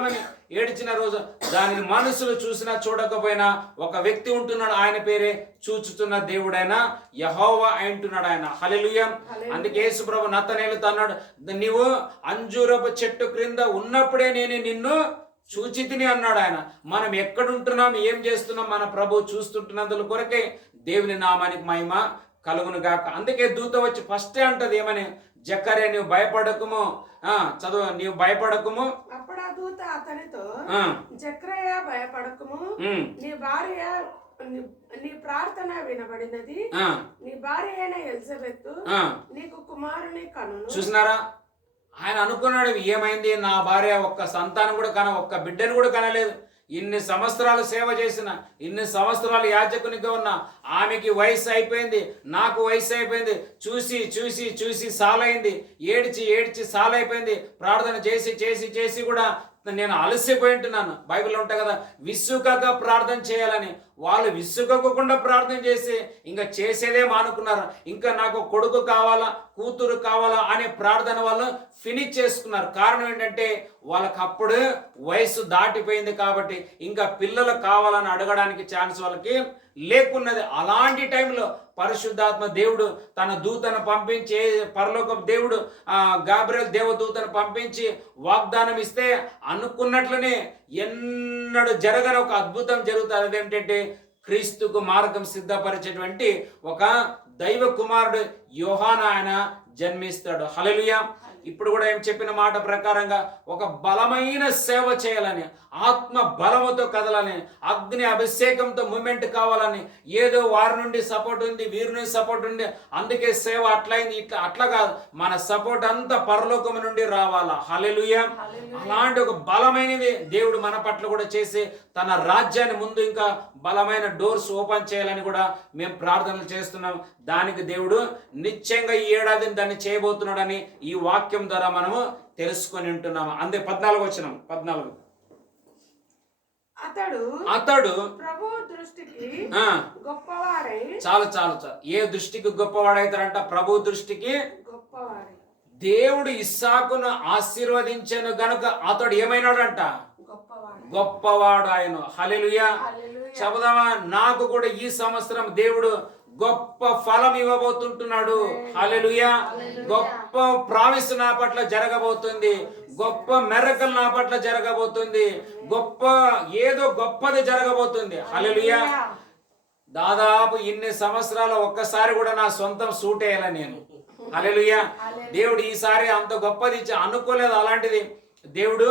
అని ఏడ్చిన రోజు దానిని మనసులు చూసినా చూడకపోయినా ఒక వ్యక్తి ఉంటున్నాడు. ఆయన పేరే చూచుతున్న దేవుడైన యెహోవా అంటున్నాడు ఆయన. హల్లెలూయా. అందుకే యేసుప్రభు నతనేలుతో అన్నాడు, నీవు అంజూరపు చెట్టు క్రింద ఉన్నప్పుడే నేను నిన్ను చూచితిని అన్నాడు ఆయన. మనం ఎక్కడుంటున్నాం, ఏం చేస్తున్నాం, మన ప్రభు చూస్తుంటున్నందుల కొరకే దేవుని నామానికి మహిమ కలుగును గాక. అందుకే దూత వచ్చి ఫస్టే అంటది ఏమని, జకర్యా నీవు భయపడకుము, చదువు, నీవు భయపడకుము. అప్పుడు ఆ దూత అతనితో జకర్యా భయపడకుము, నీ భార్య నీ ప్రార్థన వినబడినది, నీ భార్య అయిన ఎలిజబెత్ నీకు కుమారుని కనును. చూసినారా, ఆయన అనుకున్నాడు ఏమైంది, నా భార్య ఒక్క సంతానం కూడా ఒక్క బిడ్డను కూడా కనలేదు, ఇన్ని సంవత్సరాలు సేవ చేసిన, ఇన్ని సంవత్సరాలు యాజకునిగా ఉన్నా, ఆమెకి వయసు అయిపోయింది, నాకు వయసు అయిపోయింది, చూసి సాలైంది, ఏడ్చి సాలైపోయింది, ప్రార్థన చేసి కూడా నేను అలసిపోయి ఉంటున్నాను. బైబిల్లో ఉంటాయి కదా, విసుగగా ప్రార్థన చేయాలని. వాళ్ళు విసుగకుండా ప్రార్థన చేసి ఇంకా చేసేదే మానుకున్నారు. ఇంకా నాకు కొడుకు కావాలా, కూతురు కావాలా అనే ప్రార్థన వాళ్ళు ఫినిష్ చేసుకున్నారు. కారణం ఏంటంటే వాళ్ళకి అప్పుడు వయసు దాటిపోయింది కాబట్టి ఇంకా పిల్లలు కావాలని అడగడానికి ఛాన్స్ వాళ్ళకి లేకున్నది. అలాంటి టైంలో పరిశుద్ధాత్మ దేవుడు తన దూతను పంపించి, పరలోక దేవుడు గాబ్రియల్ దేవదూతను పంపించి వాగ్దానం ఇస్తే అనుకున్నట్లనే ఎన్నడూ జరగని ఒక అద్భుతం జరుగుతుంది. అదేంటంటే క్రీస్తుకు మార్గం సిద్ధపరిచేటువంటి ఒక దైవ కుమారుడు యోహాను ఆయన జన్మిస్తాడు. హల్లెలూయా. ఇప్పుడు కూడా ఏం చెప్పిన మాట ప్రకారంగా ఒక బలమైన సేవ చేయాలని, ఆత్మ బలముతో కదలని, అగ్ని అభిషేకంతో మూమెంట్ కావాలని, ఏదో వారి నుండి సపోర్ట్ ఉంది, వీరి నుండి సపోర్ట్ ఉంది అందుకే సేవ అట్లయింది అట్లా కాదు, మన సపోర్ట్ అంతా పరలోకం నుండి రావాలా. హల్లెలూయా. అలాంటి ఒక బలమైనది దేవుడు మన పట్ల కూడా చేసి తన రాజ్యాన్ని ముందు ఇంకా బలమైన డోర్స్ ఓపెన్ చేయాలని కూడా మేము ప్రార్థనలు చేస్తున్నాం. దానికి దేవుడు నిశ్చయంగా ఈ ఏడాది దాన్ని చేయబోతున్నాడని ఈ వాక్యం ద్వారా మనము తెలుసుకొని ఉంటున్నాము. అంతే 14 వచనం 14. అతడు ప్రభు దృష్టికి గొప్పవాడై చాలు చాలు చాలు ఏ దృష్టికి గొప్పవాడైతారంట? ప్రభు దృష్టికి గొప్పవాడై. దేవుడు ఇస్సాకును ఆశీర్వదించాను గనుక అతడు ఏమైనాడంట? గొప్పవాడు ఆయన. హల్లెలూయా. చెబుదామా, నాకు కూడా ఈ సంవత్సరం దేవుడు గొప్ప ఫలం ఇవ్వబోతుంటున్నాడు. హల్లెలూయా. గొప్ప ప్రామిస్ నా పట్ల జరగబోతుంది, గొప్ప మెరకల్ నా పట్ల జరగబోతుంది, గొప్ప ఏదో గొప్పది జరగబోతుంది. హల్లెలూయా. దాదాపు ఇన్ని సంవత్సరాలు ఒక్కసారి కూడా నా సొంతం సూట్ వేయాల నేను. హల్లెలూయా. దేవుడు ఈసారి అంత గొప్పది ఇచ్చి అనుకోలేదు. అలాంటిది దేవుడు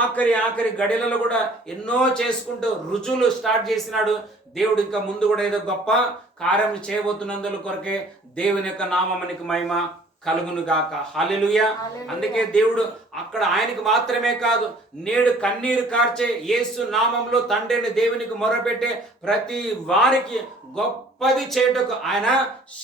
ఆఖరి గడిలలో కూడా ఎన్నో చేసుకుంటూ రుజువులు స్టార్ట్ చేసినాడు. దేవుడు ఇంకా ముందు కూడా ఏదో గొప్ప కార్యం చేయబోతున్నందుల కొరకే దేవుని యొక్క నామమునికి మహిమ కలుగును గాక. హల్లెలూయా. అందుకే దేవుడు అక్కడ ఆయనకి మాత్రమే కాదు, నేడు కన్నీరు కార్చే యేసు నామంలో తండ్రిని దేవునికి మొరపెట్టే ప్రతి వారికి గొప్పది చేయుటకు ఆయన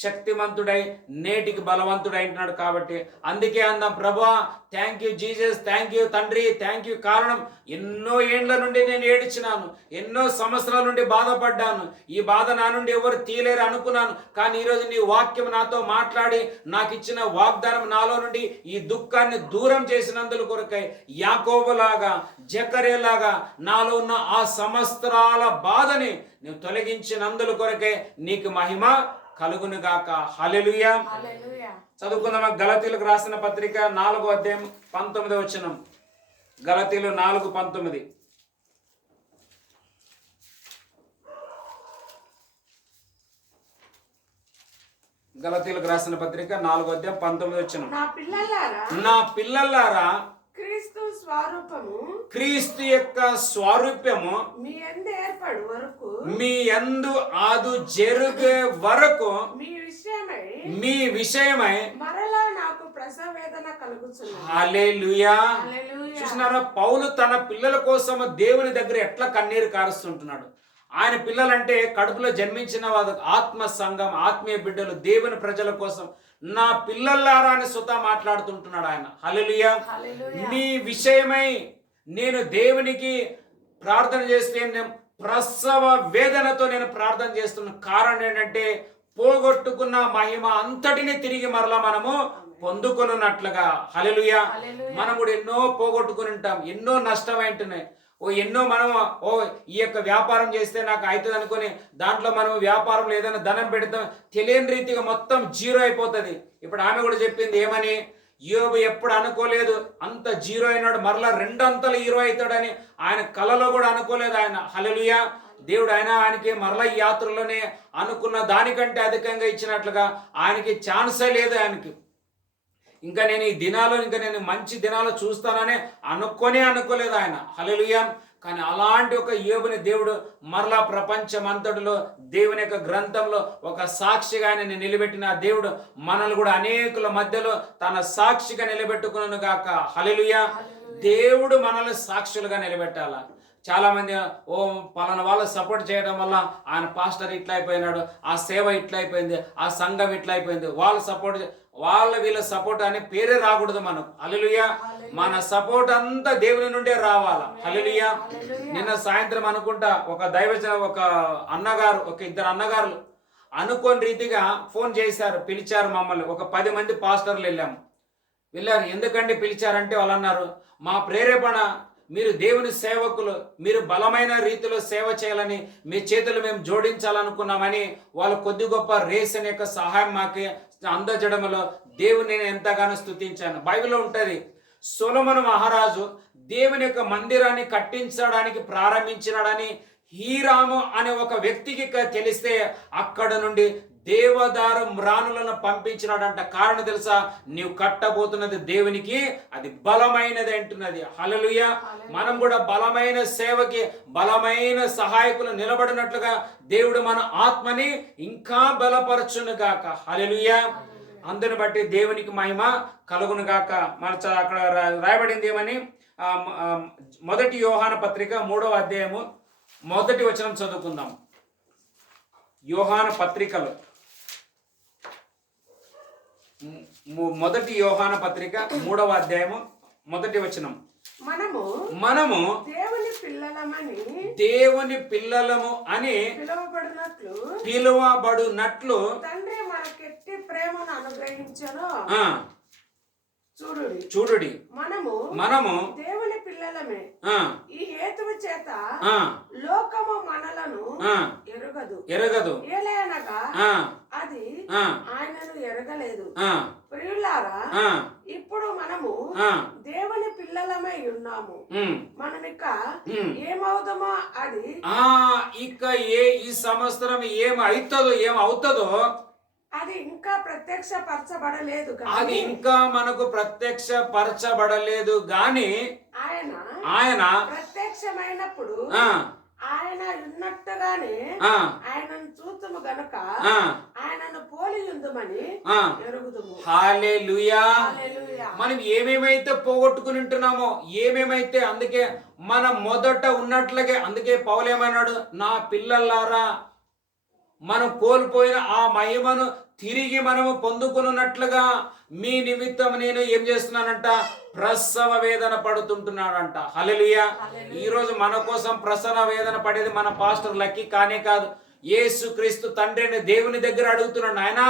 శక్తిమంతుడై నేటికి బలవంతుడై ఉంటున్నాడు. కాబట్టి అందుకే అందాం, ప్రభువా thank you Jesus, thank you తండ్రి, థ్యాంక్ యూ. కారణం ఎన్నో ఏండ్ల నుండి నేను ఏడ్చినాను, ఎన్నో సంవత్సరాల నుండి బాధపడ్డాను, ఈ బాధ నా నుండి ఎవరు తీలేరు అనుకున్నాను. కానీ ఈరోజు నీ వాక్యం నాతో మాట్లాడి నాకు ఇచ్చిన వాగ్దానం నాలో నుండి ఈ దుఃఖాన్ని దూరం చేసినందుల కొరకై యాకోబులాగా జకర్యాలాగా నాలో ఉన్న ఆ సంవత్సరాల బాధని నువ్వు తొలగించినందుల కొరకే నీకు మహిమ కలుగును గాక. హల్లెలూయా. చదువుకుందామా. గలతీలకు రాసిన పత్రిక 4వ అధ్యాయం 19వ వచనం. గలతీలు 4:19. గలతీలకు రాసిన పత్రిక 4వ అధ్యాయం 19వ వచనం. నా పిల్లలారా క్రీస్తు స్వరూపము, క్రీస్తు యొక్క స్వారూప్యము మీ యందు ఏర్పడు వరకు, మీ యందు ఆదు జరుగే వరకు మీ విషయమై మరలా నాకు ప్రసవ వేదన కలుగుచున్నది. హల్లెలూయా. చూస్తున్నారా, పౌలు తన పిల్లల కోసం దేవుని దగ్గర ఎట్లా కన్నీరు కారుస్తుంటున్నాడు. ఆయన పిల్లలంటే కడుపులో జన్మించిన వారు, ఆత్మ సంఘం, ఆత్మీయ బిడ్డలు, దేవుని ప్రజల కోసం నా పిల్లలారా అని స్వతహా మాట్లాడుతుంటున్నాడు ఆయన. హల్లెలూయా. మీ విషయమై నేను దేవునికి ప్రార్థన చేస్తే ప్రసవ వేదనతో నేను ప్రార్థన చేస్తున్నాను. కారణం ఏంటంటే పోగొట్టుకున్న మహిమ అంతటిని తిరిగి మరలా మనము పొందుకొనున్నట్లుగా. హల్లెలూయా. మనం కూడా ఎన్నో పోగొట్టుకుని ఉంటాం, ఎన్నో నష్టమైంటున్నాయి. ఎన్నో మనం ఈ యొక్క వ్యాపారం చేస్తే నాకు అవుతుంది అనుకుని దాంట్లో మనం వ్యాపారంలో ఏదైనా ధనం పెడతాం, తెలియని రీతిగా మొత్తం జీరో అయిపోతుంది. ఇప్పుడు ఆమె కూడా చెప్పింది ఏమని, యోబు ఎప్పుడు అనుకోలేదు అంత జీరో అయినాడు, మరలా 2 అంతలు హీరో అవుతాడని ఆయన కలలో కూడా అనుకోలేదు ఆయన. హల్లెలూయా. దేవుడు ఆయనకి మరలా ఈ యాత్రలోనే అనుకున్న దానికంటే అధికంగా ఇచ్చినట్లుగా ఆయనకి ఛాన్సే లేదు. ఆయనకి ఇంకా నేను ఈ దినాలు ఇంకా నేను మంచి దినాలు చూస్తానని అనుకోలేదు ఆయన. హల్లెలూయా. కానీ అలాంటి ఒక యోబుని దేవుడు మరలా ప్రపంచమంతటిలో దేవుని యొక్క గ్రంథంలో ఒక సాక్షిగా ఆయన నిలబెట్టిన దేవుడు మనల్ని కూడా అనేకుల మధ్యలో తన సాక్షిగా నిలబెట్టుకున్నాను గాక. హల్లెలూయా. దేవుడు మనల్ని సాక్షులుగా నిలబెట్టాల. చాలా మంది పలానా వాళ్ళు సపోర్ట్ చేయడం వల్ల ఆయన పాస్టర్ ఇట్లా అయిపోయినాడు, ఆ సేవ ఇట్లా అయిపోయింది, ఆ సంఘం ఇట్లా అయిపోయింది, వాళ్ళ సపోర్ట్ వీళ్ళ సపోర్ట్ అనే పేరే రాకూడదు మనకు. హల్లెలూయా. మన సపోర్ట్ అంతా దేవుని నుండే రావాలా. హల్లెలూయా. నిన్న సాయంత్రం అనుకుంటా ఒక ఒక అన్నగారు, ఒక 2 అన్నగారులు అనుకోని రీతిగా ఫోన్ చేశారు, పిలిచారు మమ్మల్ని. ఒక 10 మంది పాస్టర్లు వెళ్ళారు. ఎందుకంటే పిలిచారంటే వాళ్ళు అన్నారు, మా ప్రేరేపణ మీరు దేవుని సేవకులు, మీరు బలమైన రీతిలో సేవ చేయాలని మీ చేతులు మేము జోడించాలనుకున్నామని వాళ్ళు కొద్ది గొప్ప రేషన్ యొక్క సహాయం మాకు అందజేయడంలో దేవుని నేను ఎంతగానో స్తుతించాను. బైబిల్లో ఉంటుంది, సొలొమోను మహారాజు దేవుని యొక్క మందిరాన్ని కట్టించడానికి ప్రారంభించినాడని హీరాము అనే ఒక వ్యక్తికి తెలిస్తే అక్కడ నుండి దేవదారు మ్రానులను పంపించినాడంట. కారణం తెలుసా? నీవు కట్టబోతున్నది దేవునికి అది బలమైనది అంటున్నది. హల్లెలూయా. మనం కూడా బలమైన సేవకి బలమైన సహాయకులు నిలబడినట్లుగా దేవుడు మన ఆత్మని ఇంకా బలపరచును గాక. హల్లెలూయా. అందుని బట్టి దేవునికి మహిమ కలుగును గాక. మన అక్కడ రాయబడింది ఏమని? మొదటి యోహాను పత్రిక 3వ అధ్యాయము 1వ వచనం చదువుకుందాం. యోహాను పత్రికలో మొదటి యోహాను పత్రిక 3వ అధ్యాయము 1వ వచనం. మనము దేవుని పిల్లలము అని పిలువబడునట్లు తండ్రి మనకెట్టి ప్రేమను అనుగ్రహించను. చూడుడి మనము దేవుని పిల్లలమే. ఈ హేతువు చేత లోకము మనలను ఎరగదు. ఏలయనగా అది ఆయనను ఎరగలేదు. ప్రియులారా, ఇప్పుడు మనము దేవుని పిల్లలమై ఉన్నాము. మనమిక ఏమవుతామో అది ఇక ఈ సంవత్సరం ఏమవుతుందో అది ఇంకా ప్రత్యక్షపరచబడలేదు. అది ఇంకా మనకు ప్రత్యక్షపరచబడలేదు గాని ఆయన ప్రత్యక్షమైనప్పుడు ఆయన ఉన్నట్టుగానే ఆయనను చూతుము గనుక ఆయనను పోలి ఉందమని ఎరుగుదుము. హల్లెలూయా. మనం ఏమేమైతే పోగొట్టుకుని ఉంటున్నామో ఏమేమైతే, అందుకే మనం మొదట ఉన్నట్లుగే, అందుకే పౌలు ఏమన్నాడు? నా పిల్లలారా, మనం కోల్పోయిన ఆ మహిమను తిరిగి మనము పొందుకున్నట్లుగా మీ నిమిత్తం నేను ఏం చేస్తున్నానంట? ప్రసవ వేదన పడుతుంటున్నాడంట. హల్లెలూయా. ఈరోజు మన కోసం ప్రసవ వేదన పడేది మన పాస్టర్ లక్కీ కానే కాదు. యేసుక్రీస్తు తండ్రిని దేవుని దగ్గర అడుగుతున్నాడు, నాయనా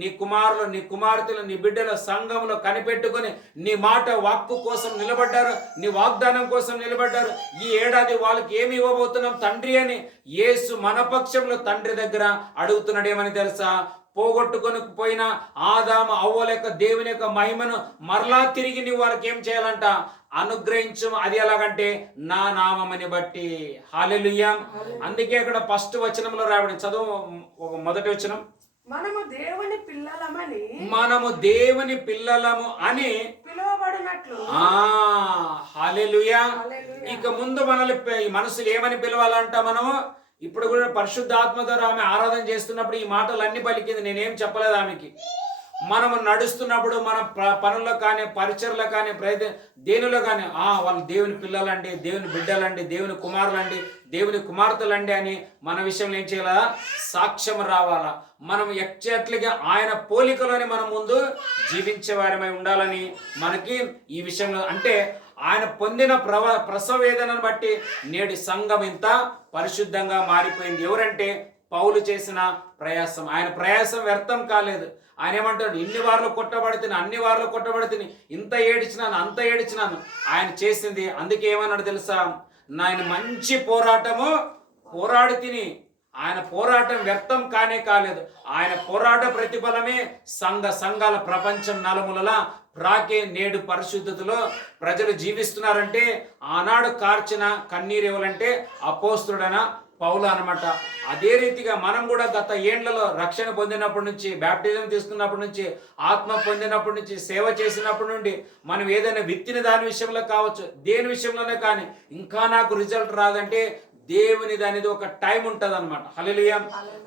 నీ కుమారులు, నీ కుమార్తెలు, నీ బిడ్డల సంఘంలో కనిపెట్టుకొని నీ మాట వాక్కు కోసం నిలబడ్డారు, నీ వాగ్దానం కోసం నిలబడ్డారు. ఈ ఏడాది వాళ్ళకి ఏమి ఇవ్వబోతున్నాం తండ్రి అని యేసు మన పక్షంలో తండ్రి దగ్గర అడుగుతున్నాడు. ఏమని తెలుసా? పోగొట్టుకొని పోయిన ఆదాము అవ్వల యొక్క దేవుని యొక్క మహిమను మరలా తిరిగి నువ్వు వాళ్ళకి ఏం చేయాలంట? అనుగ్రహించు. అది ఎలాగంటే నా నామమని బట్టి. హల్లెలూయా. అందుకే అక్కడ ఫస్ట్ వచనంలో రాయబడి, చదువు మొదటి వచనం. మనము దేవుని పిల్లలము అని పిలువబడినట్లు. హల్లెలూయా. ఇక ముందు మనల్ని మనసులు ఏమని పిలవాలంట? మనము ఇప్పుడు కూడా పరిశుద్ధాత్మ ద్వారా ఆమె ఆరాధన చేస్తున్నప్పుడు ఈ మాటలన్నీ పలికింది. నేనేం చెప్పలేదు ఆమెకి. మనము నడుస్తున్నప్పుడు మన పనుల్లో కానీ, పరిచర్లో కానీ, దేనిలో కానీ వాళ్ళు దేవుని పిల్లలండి, దేవుని బిడ్డలండి, దేవుని కుమారులండి, దేవుని కుమార్తెలండి అని మన విషయంలో ఏం చేయాలా? సాక్ష్యం రావాలా. మనం ఎక్చేట్లుగా ఆయన పోలికలోని మనం ముందు జీవించే వారమై ఉండాలని మనకి ఈ విషయంలో, అంటే ఆయన పొందిన ప్రసవ వేదనను బట్టి నేటి సంఘం ఇంత పరిశుద్ధంగా మారిపోయింది. ఎవరంటే పౌలు చేసిన ప్రయాసం. ఆయన ప్రయాసం వ్యర్థం కాలేదు. ఆయన ఏమంటాడు? ఇన్ని వార్లు కొట్టబడితేనే, అన్ని వార్లు కొట్టబడితేనే, ఇంత ఏడిచినాను, అంత ఏడిచినాను. ఆయన చేసింది. అందుకే ఏమన్నాడు తెలుసా? ఆయన మంచి పోరాడి తిని. ఆయన పోరాటం వ్యర్థం కాలేదు. ఆయన పోరాట ప్రతిఫలమే సంఘాల ప్రపంచం నలుమూలలా ప్రాకే నేడు పరిశుద్ధతలో ప్రజలు జీవిస్తున్నారంటే ఆనాడు కార్చిన కన్నీరు ఎవరంటే అపోస్తుడైన పౌలు అనమాట. అదే రీతిగా మనం కూడా గత ఏండ్లలో రక్షణ పొందినప్పటి నుంచి, బ్యాప్టిజం తీసుకున్నప్పటి నుంచి, ఆత్మ పొందినప్పటి నుంచి, సేవ చేసినప్పటి నుండి మనం ఏదైనా విత్తిన దాని విషయంలో కావచ్చు, దేని విషయంలోనే కానీ ఇంకా నాకు రిజల్ట్ రాదంటే దేవునిది అనేది ఒక టైం ఉంటుంది అనమాట. హల్లెలూయా.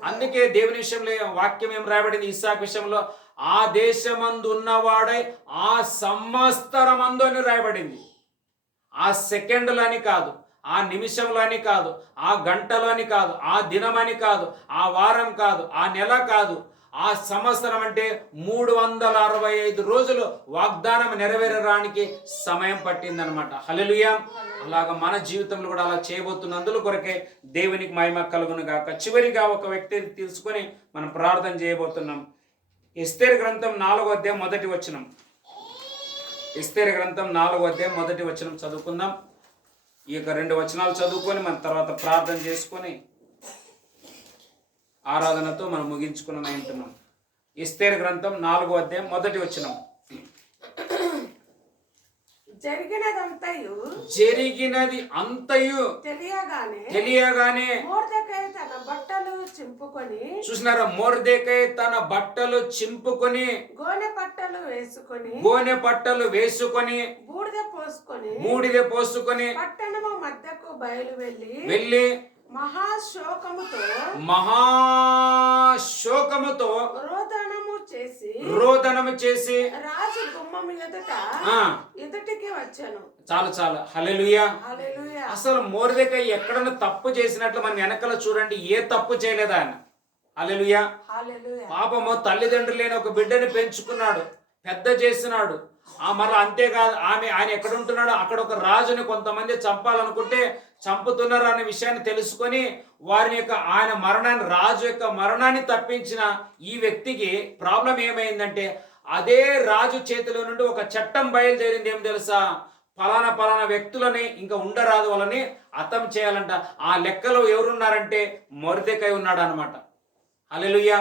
అందుకే దేవుని విషయంలో వాక్యం ఏం రాయబడింది? ఇస్సాకు విషయంలో ఆ దేశమందు ఉన్నవాడై ఆ సంవత్సరమందు అని రాయబడింది. ఆ సెకండ్లు అని కాదు, ఆ నిమిషంలో అని కాదు, ఆ గంటలో అని కాదు, ఆ దినమని కాదు, ఆ వారం కాదు, ఆ నెల కాదు, ఆ సంవత్సరం అంటే 365 రోజులు వాగ్దానం నెరవేరడానికి సమయం పట్టిందనమాట. హల్లెలూయా. అలాగా మన జీవితంలో కూడా అలా చేయబోతున్నందుల కొరకే దేవునికి మహిమ కలుగును గాక. చివరిగా ఒక వ్యక్తిని తీసుకొని మనం ప్రార్థన చేయబోతున్నాం. ఎస్తేరు గ్రంథం 4వ అధ్యాయం 1వ వచనం. ఎస్తేరు గ్రంథం 4వ అధ్యాయం 1వ వచనం చదువుకుందాం. ఈ యొక్క 2 వచనాలు చదువుకొని మన తర్వాత ప్రార్థన చేసుకొని ఆరాధనతో మనం ముగించుకున్నాం అంటున్నాం. ఎస్తేరు గ్రంథం 4వ అధ్యాయం 1వ వచనం. జరిగినది అంతయు తెలియగానే మొర్దెకై తన బట్టలు చింపుకొని, చూసినారా, మొర్దెకై తన బట్టలు చింపుకొని, గోనె పట్టలు వేసుకొని, బూడిద పోసుకొని పట్టణము మధ్యకు బయలు వెళ్ళి మహాశోకముతో రోదనము చేసి రాజు గుమ్మం ఎదుటికి వచ్చాను. చాలు హల్లెలూయా. అసలు మొర్దెకై ఎక్కడన్నా తప్పు చేసినట్లు మనం వెనకాల చూడండి, ఏ తప్పు చేయలేదు ఆయన. హల్లెలూయా. పాపము తల్లిదండ్రులు లేని ఒక బిడ్డని పెంచుకున్నాడు, పెద్ద చేసినాడు. మరలా అంతేకాదు, ఆయన ఎక్కడ ఉంటున్నాడో అక్కడ ఒక రాజుని కొంతమంది చంపాలనుకుంటే చంపుతున్నారు అనే విషయాన్ని తెలుసుకొని వారి యొక్క రాజు యొక్క మరణాన్ని తప్పించిన ఈ వ్యక్తికి ప్రాబ్లం ఏమైందంటే, అదే రాజు చేతిలో నుండి ఒక చట్టం బయలుదేరింది. ఏం తెలుసా, పలానా వ్యక్తులని ఇంకా ఉండరాదు, వాళ్ళని హతం చేయాలంట. ఆ లెక్కలో ఎవరున్నారంటే మొర్దెకై ఉన్నాడు అనమాట. హల్లెలూయా.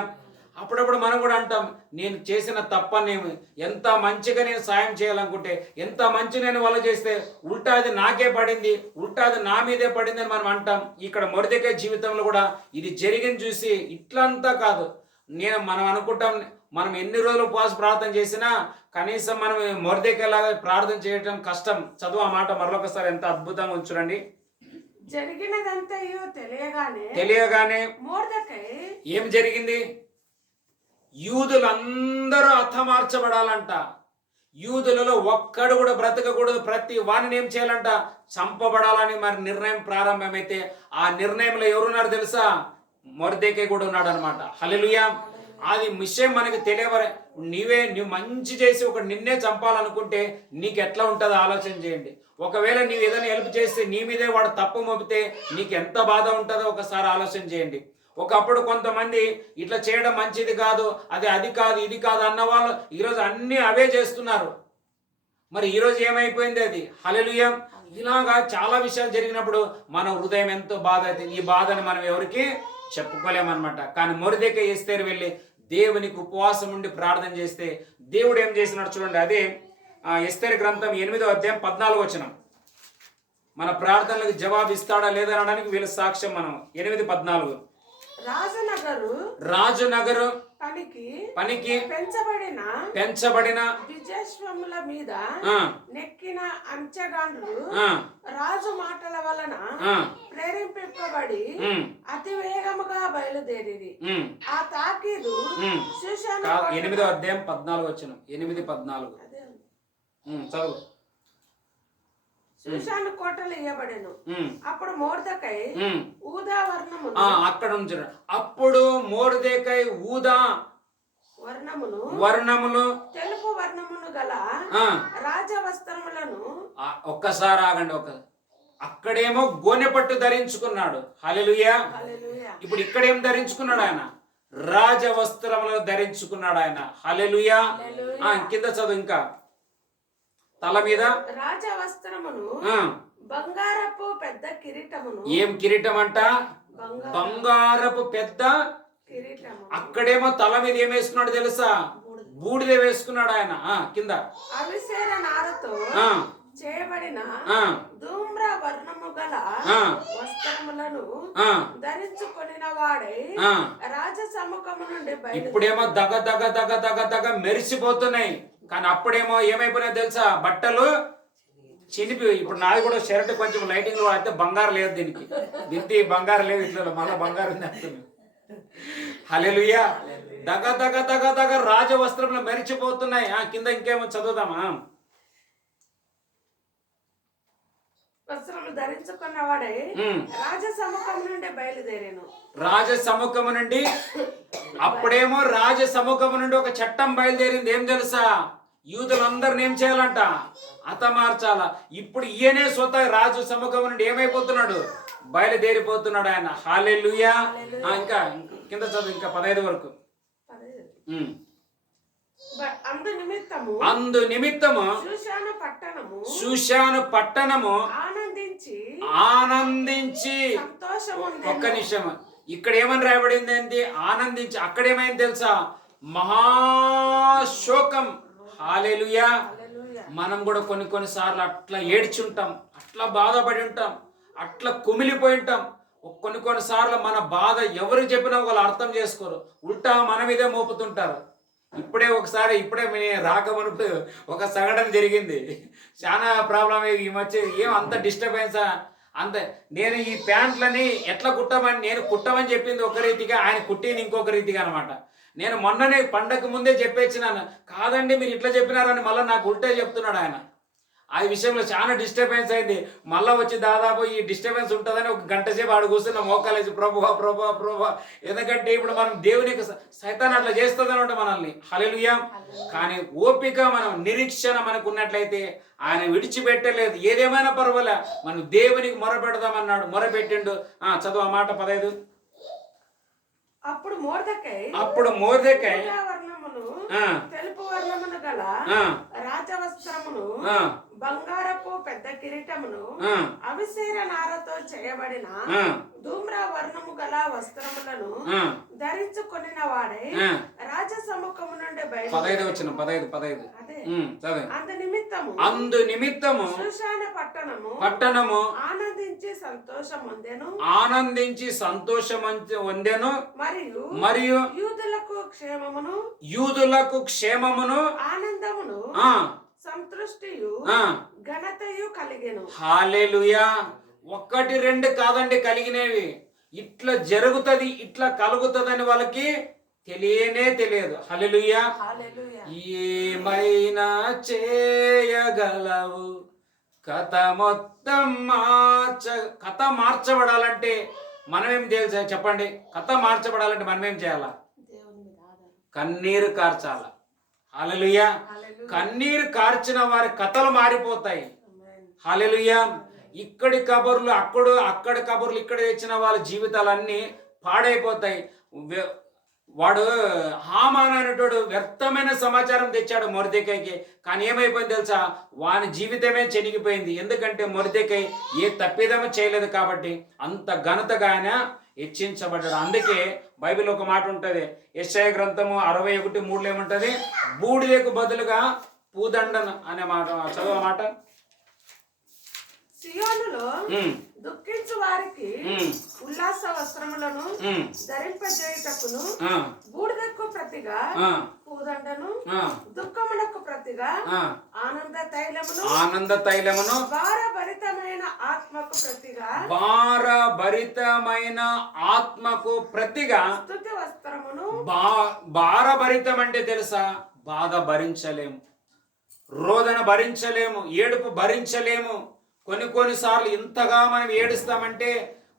అప్పుడప్పుడు మనం కూడా అంటాం, నేను చేసిన తప్పనేమి, ఎంత మంచిగా నేను సాయం చేయాలనుకుంటే, ఎంత మంచి నేను వాళ్ళు చేస్తే ఉల్టాది నాకే పడింది, ఉల్టాది నా మీదే పడింది అని మనం అంటాం. ఇక్కడ మొర్దెకై జీవితంలో కూడా ఇది జరిగింది చూసి ఇట్లంతా కాదు, మనం అనుకుంటాం, మనం ఎన్ని రోజులు ఉపవాస ప్రార్థన చేసినా కనీసం మనం మొర్దెకై లాగా ప్రార్థన చేయడం కష్టం. చదువు ఆ మాట మరొకసారి, ఎంత అద్భుతంగా ఉంచుడండి. జరిగినదంతయు తెలియగానే మొర్దెకై ఏం జరిగింది, యూదులందరూ హతమార్చబడాలంట. యూదులలో ఒక్కడు కూడా బ్రతకకూడదు, ప్రతి వారిని ఏం చేయాలంట, చంపబడాలని మరి నిర్ణయం ప్రారంభమైతే ఆ నిర్ణయంలో ఎవరున్నారు తెలుసా, మొర్దెకై కూడా ఉన్నాడు అనమాట. హల్లెలూయా. అది విషయం మనకి తెలియవరే. నువ్వు మంచి చేసి ఒక నిన్నే చంపాలనుకుంటే నీకు ఎట్లా ఉంటుందో ఆలోచన చేయండి. ఒకవేళ నీవు ఏదైనా హెల్ప్ చేస్తే నీ మీదే వాడు తప్పు మోపితే నీకు ఎంత బాధ ఉంటుందో ఒకసారి ఆలోచన చేయండి. ఒకప్పుడు కొంతమంది ఇట్లా చేయడం మంచిది కాదు, అది కాదు ఇది కాదు అన్న వాళ్ళు ఈరోజు అన్ని అవే చేస్తున్నారు. మరి ఈరోజు ఏమైపోయింది అది. హల్లెలూయా. ఇలాగా చాలా విషయాలు జరిగినప్పుడు మన హృదయం ఎంతో బాధ అవుతుంది. ఈ బాధని మనం ఎవరికి చెప్పుకోలేమన్నమాట. కానీ మొర్దెకై ఎస్తేరు వెళ్ళి దేవునికి ఉపవాసం ఉండి ప్రార్థన చేస్తే దేవుడు ఏం చేసినాడు చూడండి. అదే ఎస్తేరు గ్రంథం 8వ అధ్యాయం 14వ వచనం. మన ప్రార్థనలకు జవాబు ఇస్తాడా లేదా అనడానికి వీళ్ళ సాక్ష్యం. మనం 8:14. రాజునగరు పనికి పెంచబడిన విజయశ్వముల మీద నెక్కిన అంచెగాండ్రు రాజు మాటల వలన ప్రేరేపింపబడి అతి వేగముగా బయలుదేరి ఆ తాకీదు 8వ అధ్యాయం 14వ వచనం. 8:14 చదువు. షూషాను కోటలు ఇయ్యబడెను. అప్పుడు మొర్దెకై ఊదా వర్ణమును, అక్కడ ఉంచాడు. అప్పుడు మొర్దెకై ఊదా వర్ణములు తెలుపు వర్ణమును గల రాజవస్త్రములను. ఒక్కసారి ఆగండి. అక్కడేమో గోనె పట్టు ధరించుకున్నాడు. హల్లెలూయా. ఇప్పుడు ఇక్కడేం ధరించుకున్నాడు ఆయన, రాజవస్త్రములను ధరించుకున్నాడు ఆయన. హల్లెలూయా. కింద చదువు. ఇంకా తల మీద రాజవస్త్రమును బంగారపు పెద్ద కిరీటమును. ఏం కిరీటం అంట, బంగారపు పెద్ద కిరీటము. అక్కడేమో తల మీద ఏం వేసుకున్నాడు తెలుసా, బూడిద వేసుకున్నాడు ఆయన. కింద అవిసేర నారతో చేయబడిన ధూమ్ర వర్ణము గల వస్త్రములను ధరించుకొనిన వాడై రాజ సముఖము నుండి బయలు. ఇప్పుడేమో దగ దగ దగ దగ దగ మెరిసిపోతున్నాయి, కానీ అప్పుడేమో ఏమైపోయినాయి తెలుసా, బట్టలు చినిపి. ఇప్పుడు నాది కూడా షర్ట్ కొంచెం లైటింగ్ లో అయితే బంగారు లేదు, దీనికి దిద్ది బంగారు లేదు, ఇట్లా మళ్ళీ బంగారు ఉంది. హల్లెలూయా. దగ దగ దగ దగ రాజ వస్త్రంలో మెరిచిపోతున్నాయి. కింద ఇంకేమో చదువుదామా. వస్త్రములు ధరించుకున్నవాడే రాజసముఖం నుండి బయలుదేరాను. రాజసముఖము నుండి అప్పుడేమో రాజసముఖము నుండి ఒక చట్టం బయలుదేరింది. ఏం తెలుసా, యూదులందరిని ఏం చేయాలంట, హతమార్చాల. ఇప్పుడు ఈయనే స్వతः రాజు సముఖము నుండి ఏమైపోతున్నాడు, బయలుదేరిపోతున్నాడు ఆయన. హల్లెలూయా. ఇంకా కింద చదువు, ఇంకా 15 వరకు. అందు నిమిత్తము షూషాను పట్టణము ఆనందించి. ఒక్క నిమిషం, ఇక్కడ ఏమని రాయబడింది ఏంటి, ఆనందించి. అక్కడేమైంది తెలుసా, మహాశోకం. హల్లెలూయా. మనం కూడా కొన్ని సార్లు అట్లా ఏడ్చుంటాం, అట్లా బాధపడి ఉంటాం, అట్లా కుమిలిపోయి ఉంటాం. కొన్ని సార్లు మన బాధ ఎవరు చెప్పినా వాళ్ళు అర్థం చేసుకోరు, ఉల్టా మన మీదే మోపుతుంటారు. ఇప్పుడే రాకమునుపు ఒక సంఘటన జరిగింది. చాలా ప్రాబ్లం. ఈ మధ్య ఏం అంత డిస్టర్బెన్సా అంత. నేను ఈ ప్యాంట్లని ఎట్లా కుట్టమని నేను కుట్టమని చెప్పింది ఒక రీతిగా, ఆయన కుట్టింది ఇంకొక రీతిగా అనమాట. నేను మొన్ననే పండగ ముందే చెప్పేచ్చినాను, కాదండి మీరు ఇట్లా చెప్పినారని మళ్ళీ నాకు ఉల్టే చెప్తున్నాడు ఆయన. ఆ విషయంలో చాలా డిస్టర్బెన్స్ అయింది. మళ్ళీ వచ్చి దాదాపు ఈ డిస్టర్బెన్స్ ఉంటుందని ఒక గంట సేపు ఆడు కూర్చున్న మోకాలేసి ప్రభా. ఎందుకంటే ఇప్పుడు మనం దేవునికి సైతాన్ అట్లా చేస్తుంది అనమాట మనల్ని. హల్లెలూయా. కానీ ఓపిక, మనం నిరీక్షణ మనకు ఉన్నట్లయితే ఆయన విడిచిపెట్టలేదు. ఏదేమైనా పర్వాలే, మనం దేవునికి మొరపెడదామన్నాడు, మొరపెట్టిండు. చదువు ఆ మాట 15. అప్పుడు మొర్దెకై తెలుపు వర్ణమును గల రాజవస్త్రమును, బంగారపు పెద్ద కిరీటమును, అవిశేర నారతో చేయబడిన ధూమ్ర వర్ణము గల వస్త్రములను ధరించుకొనిన వాడై రాజ సముఖము నుండి బయలు 15 అందు నిమిత్తము శూషాన పట్టణము ఆనందించి సంతోషం పొందెను. మరియు యూదులకు క్షేమమును ఆనందమును సంతృష్టియు ఘనతయు కలిగెను. హల్లెలూయా. 1, 2 కాదండి కలిగినవి. ఇట్లా జరుగుతుంది, ఇట్లా కలుగుతుందని వాళ్ళకి తెలియదు. హల్లెలూయా. ఏమైనా చేయగలవు, కథ మొత్తం కథ మార్చబడాలంటే మనమేం చేయాలి చెప్పండి? కథ మార్చబడాలంటే మనమేం చేయాలా? కన్నీరు కార్చాల. హల్లెలూయా. కన్నీరు కార్చిన వారి కథలు మారిపోతాయి. హల్లెలూయా. ఇక్కడి కబుర్లు అక్కడి కబుర్లు ఇక్కడ తెచ్చిన వాళ్ళ జీవితాలన్నీ పాడైపోతాయి. వాడు హామాన్ అనేటోడు వ్యర్థమైన సమాచారం తెచ్చాడు మొర్దెకైకి. కానీ ఏమైపోయింది తెలుసా? వాని జీవితమే చెనిగిపోయింది. ఎందుకంటే మొర్దెకై ఏ తప్పిదమో చేయలేదు కాబట్టి అంత ఘనతగా ఆయన హెచ్చించబడ్డాడు. అందుకే బైబిల్ ఒక మాట ఉంటుంది, యెషయా గ్రంథము 61:3 ఏముంటది? బూడిదకు బదులుగా పూదండను అనే మాట. చదువు మాట. సియోనులో దుఃఖించు వారికి ఉల్లాస వస్త్రములను ధరింపజేయుటకును, బూడిదకు ప్రతిగా పూదండను, దుఃఖమునకు ప్రతిగా ఆనంద తైలమును, భారభరితమైన ఆత్మకు ప్రతిగా స్తుతి వస్త్రమును. భారభరితం అంటే తెలుసా? బాధ భరించలేము, రోదన భరించలేము, ఏడుపు భరించలేము. కొన్నిసార్లు ఇంతగా మనం ఏడుస్తామంటే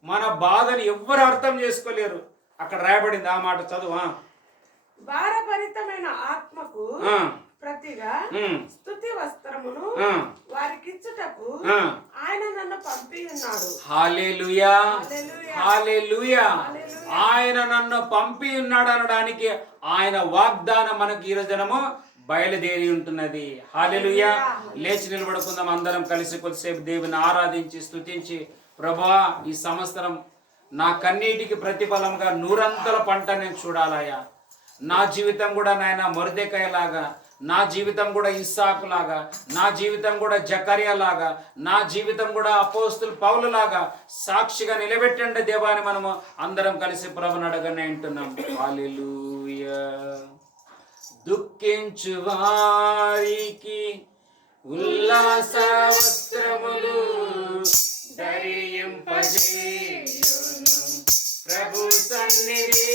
మన బాధని ఎవ్వరు అర్థం చేసుకోలేరు. అక్కడ రాయబడింది ఆ మాట. చదువు. భారభరితమైన ఆత్మకు ప్రతిగా స్తుతి వస్త్రమును వారికిచ్చుటకు ఆయన నన్ను పంపి ఉన్నాడు. హల్లెలూయా. హల్లెలూయా. ఆయన నన్ను పంపి ఉన్నాడు అనడానికి ఆయన వాగ్దానం మనకి ఈ రోజునము బయలుదేరి ఉంటున్నది. హల్లెలూయా. లేచి నిలబడుకుందాం అందరం కలిసి కొద్దిసేపు దేవుని ఆరాధించి స్తుతించి, ప్రభువా ఈ సంవత్సరం నా కన్నీటికి ప్రతిఫలంగా 100 పంట నేను చూడాలయ్యా. నా జీవితం కూడా నాయన మొర్దెకై లాగా, నా జీవితం కూడా ఇస్సాకు లాగా, నా జీవితం కూడా జకర్యా లాగా, నా జీవితం కూడా అపోస్తులు పౌలు లాగా సాక్షిగా నిలబెట్టండి దేవా అని మనము అందరం కలిసి ప్రభుని అడగనే అంటున్నాం. హల్లెలూయా. దుఃఖించు వారికి ఉల్లాస వస్త్రములు ధరింపజేయును ప్రభు సన్నిధి.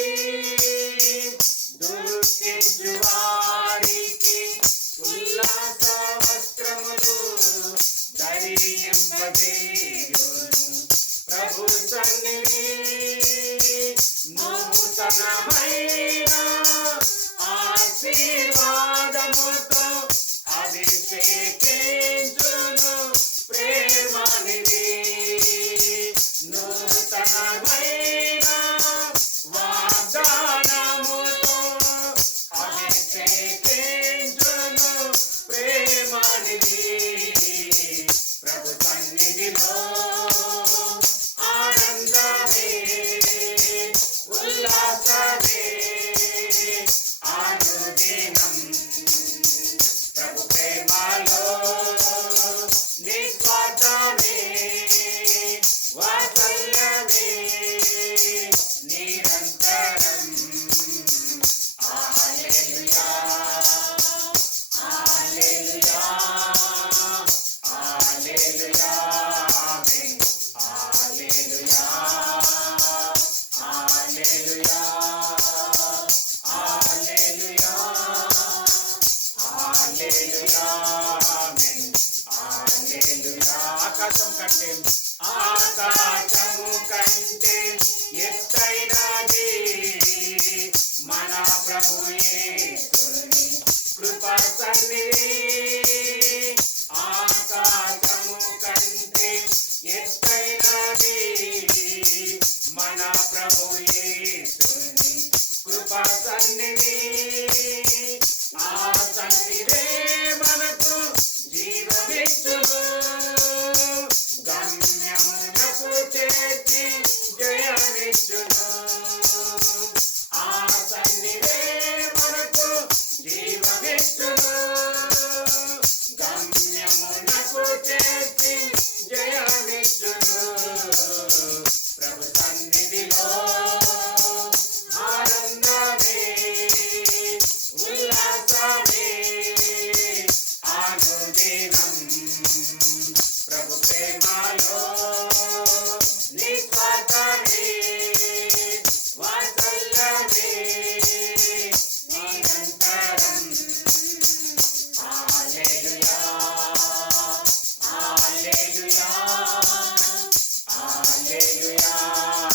దుఃఖించు వారికి ఉల్లాస వస్త్రములు ధరింపజేయును ప్రభు సన్నిధి. నూతనమైన ఆశీర్వాదముతో అభిషేకించును ప్రేమనిధి. నూతనమైన వాగ్దానముతో అభిషేకించును సన్నిధి ఆకాశము కంటే ఎత్తైనది మన ప్రభు యేసుని కృపా సన్నిధి ఆ సన్నిధే మనకు జీవమిచ్చును గమ్యమునకు చేర్చి జయమిచ్చును ఆ సన్నిధే మనకు జీవమిచ్చును గమ్యమునకు చేర్చి జయమిచ్చును ప్రభు సన్నిధిలో ఆనందమే ఉల్లాసమే అనుదినం ప్రభు ప్రేమలో నిస్వార్థమే వాత్సల్యమే నిరంతరం హల్లెలూయా హల్లెలూయా హల్లెలూయా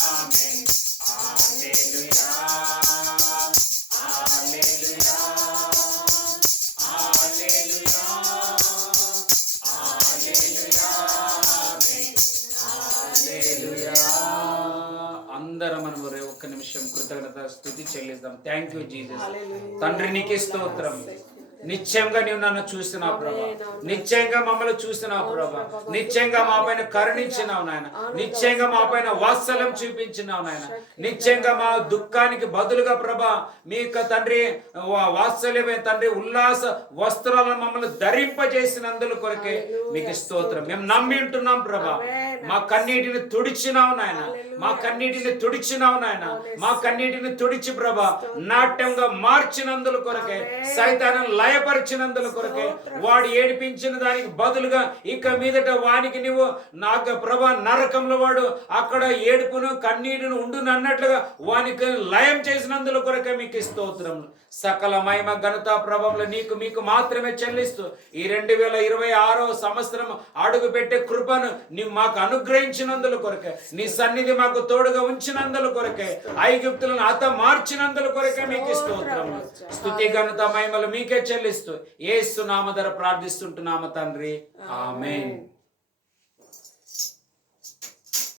ఆమేన్ హల్లెలూయా హల్లెలూయా హల్లెలూయా హల్లెలూయా ఆమేన్ హల్లెలూయా. అందరం మనం ఒక్క నిమిషం కృతజ్ఞత స్తుతి చెల్లిద్దాం. Thank you Jesus. తండ్రి నీకే స్తోత్రం. నిశ్చయంగా నీవు నన్ను చూస్తున్నావు ప్రభా, నిశ్చయంగా మమ్మల్ని చూస్తున్నావు ప్రభా, నిశ్చయంగా మా పైన కరుణించినావు నాయన, నిశ్చయంగా మా పైన వాత్సల్యం చూపించినావు నాయన, నిశ్చయంగా మా దుఃఖానికి బదులుగా ప్రభా మీ యొక్క తండ్రి వాత్సల్యమే తండ్రి ఉల్లాస వస్త్రాలను మమ్మల్ని ధరింపజేసినందుల కొరకే మీకు స్తోత్రం. మేము నమ్మి ఉంటున్నాం ప్రభా, మా కన్నీటిని తుడిచినావు నాయన, మా కన్నీటిని తుడిచినావు నాయన, మా కన్నీటిని తుడిచి ప్రభా నాట్యంగా మార్చినందుల కొరకే, సైతాను లయపరిచినందుల కొరకే, వాడు ఏడిపించిన దానికి బదులుగా ఇక మీదట వానికి నువ్వు నాకు ప్రభా నరకంలో వాడు అక్కడ ఏడుపును కన్నీటిని ఉండును అన్నట్లుగా వానికి లయం చేసినందుల కొరకే మీకు స్తోత్రం. సకల మహిమ ఘనత ప్రభావంలో నీకు మీకు మాత్రమే చెల్లిస్తూ ఈ 2026 సంవత్సరం అడుగు పెట్టే కృపను నీవు మాకు అనుగ్రహించినందుల కొరకే, నీ సన్నిధి మాకు తోడుగా ఉంచినందుల కొరకే, ఐగుప్తులను మార్చినందుల కొరకే మీకు స్తోత్రం. స్తుతి ఘనత మహిమలు మీకే చెల్లిస్తూ యేసు నామమున ప్రార్థిస్తుంటున్నాము తండ్రి, ఆమేన్.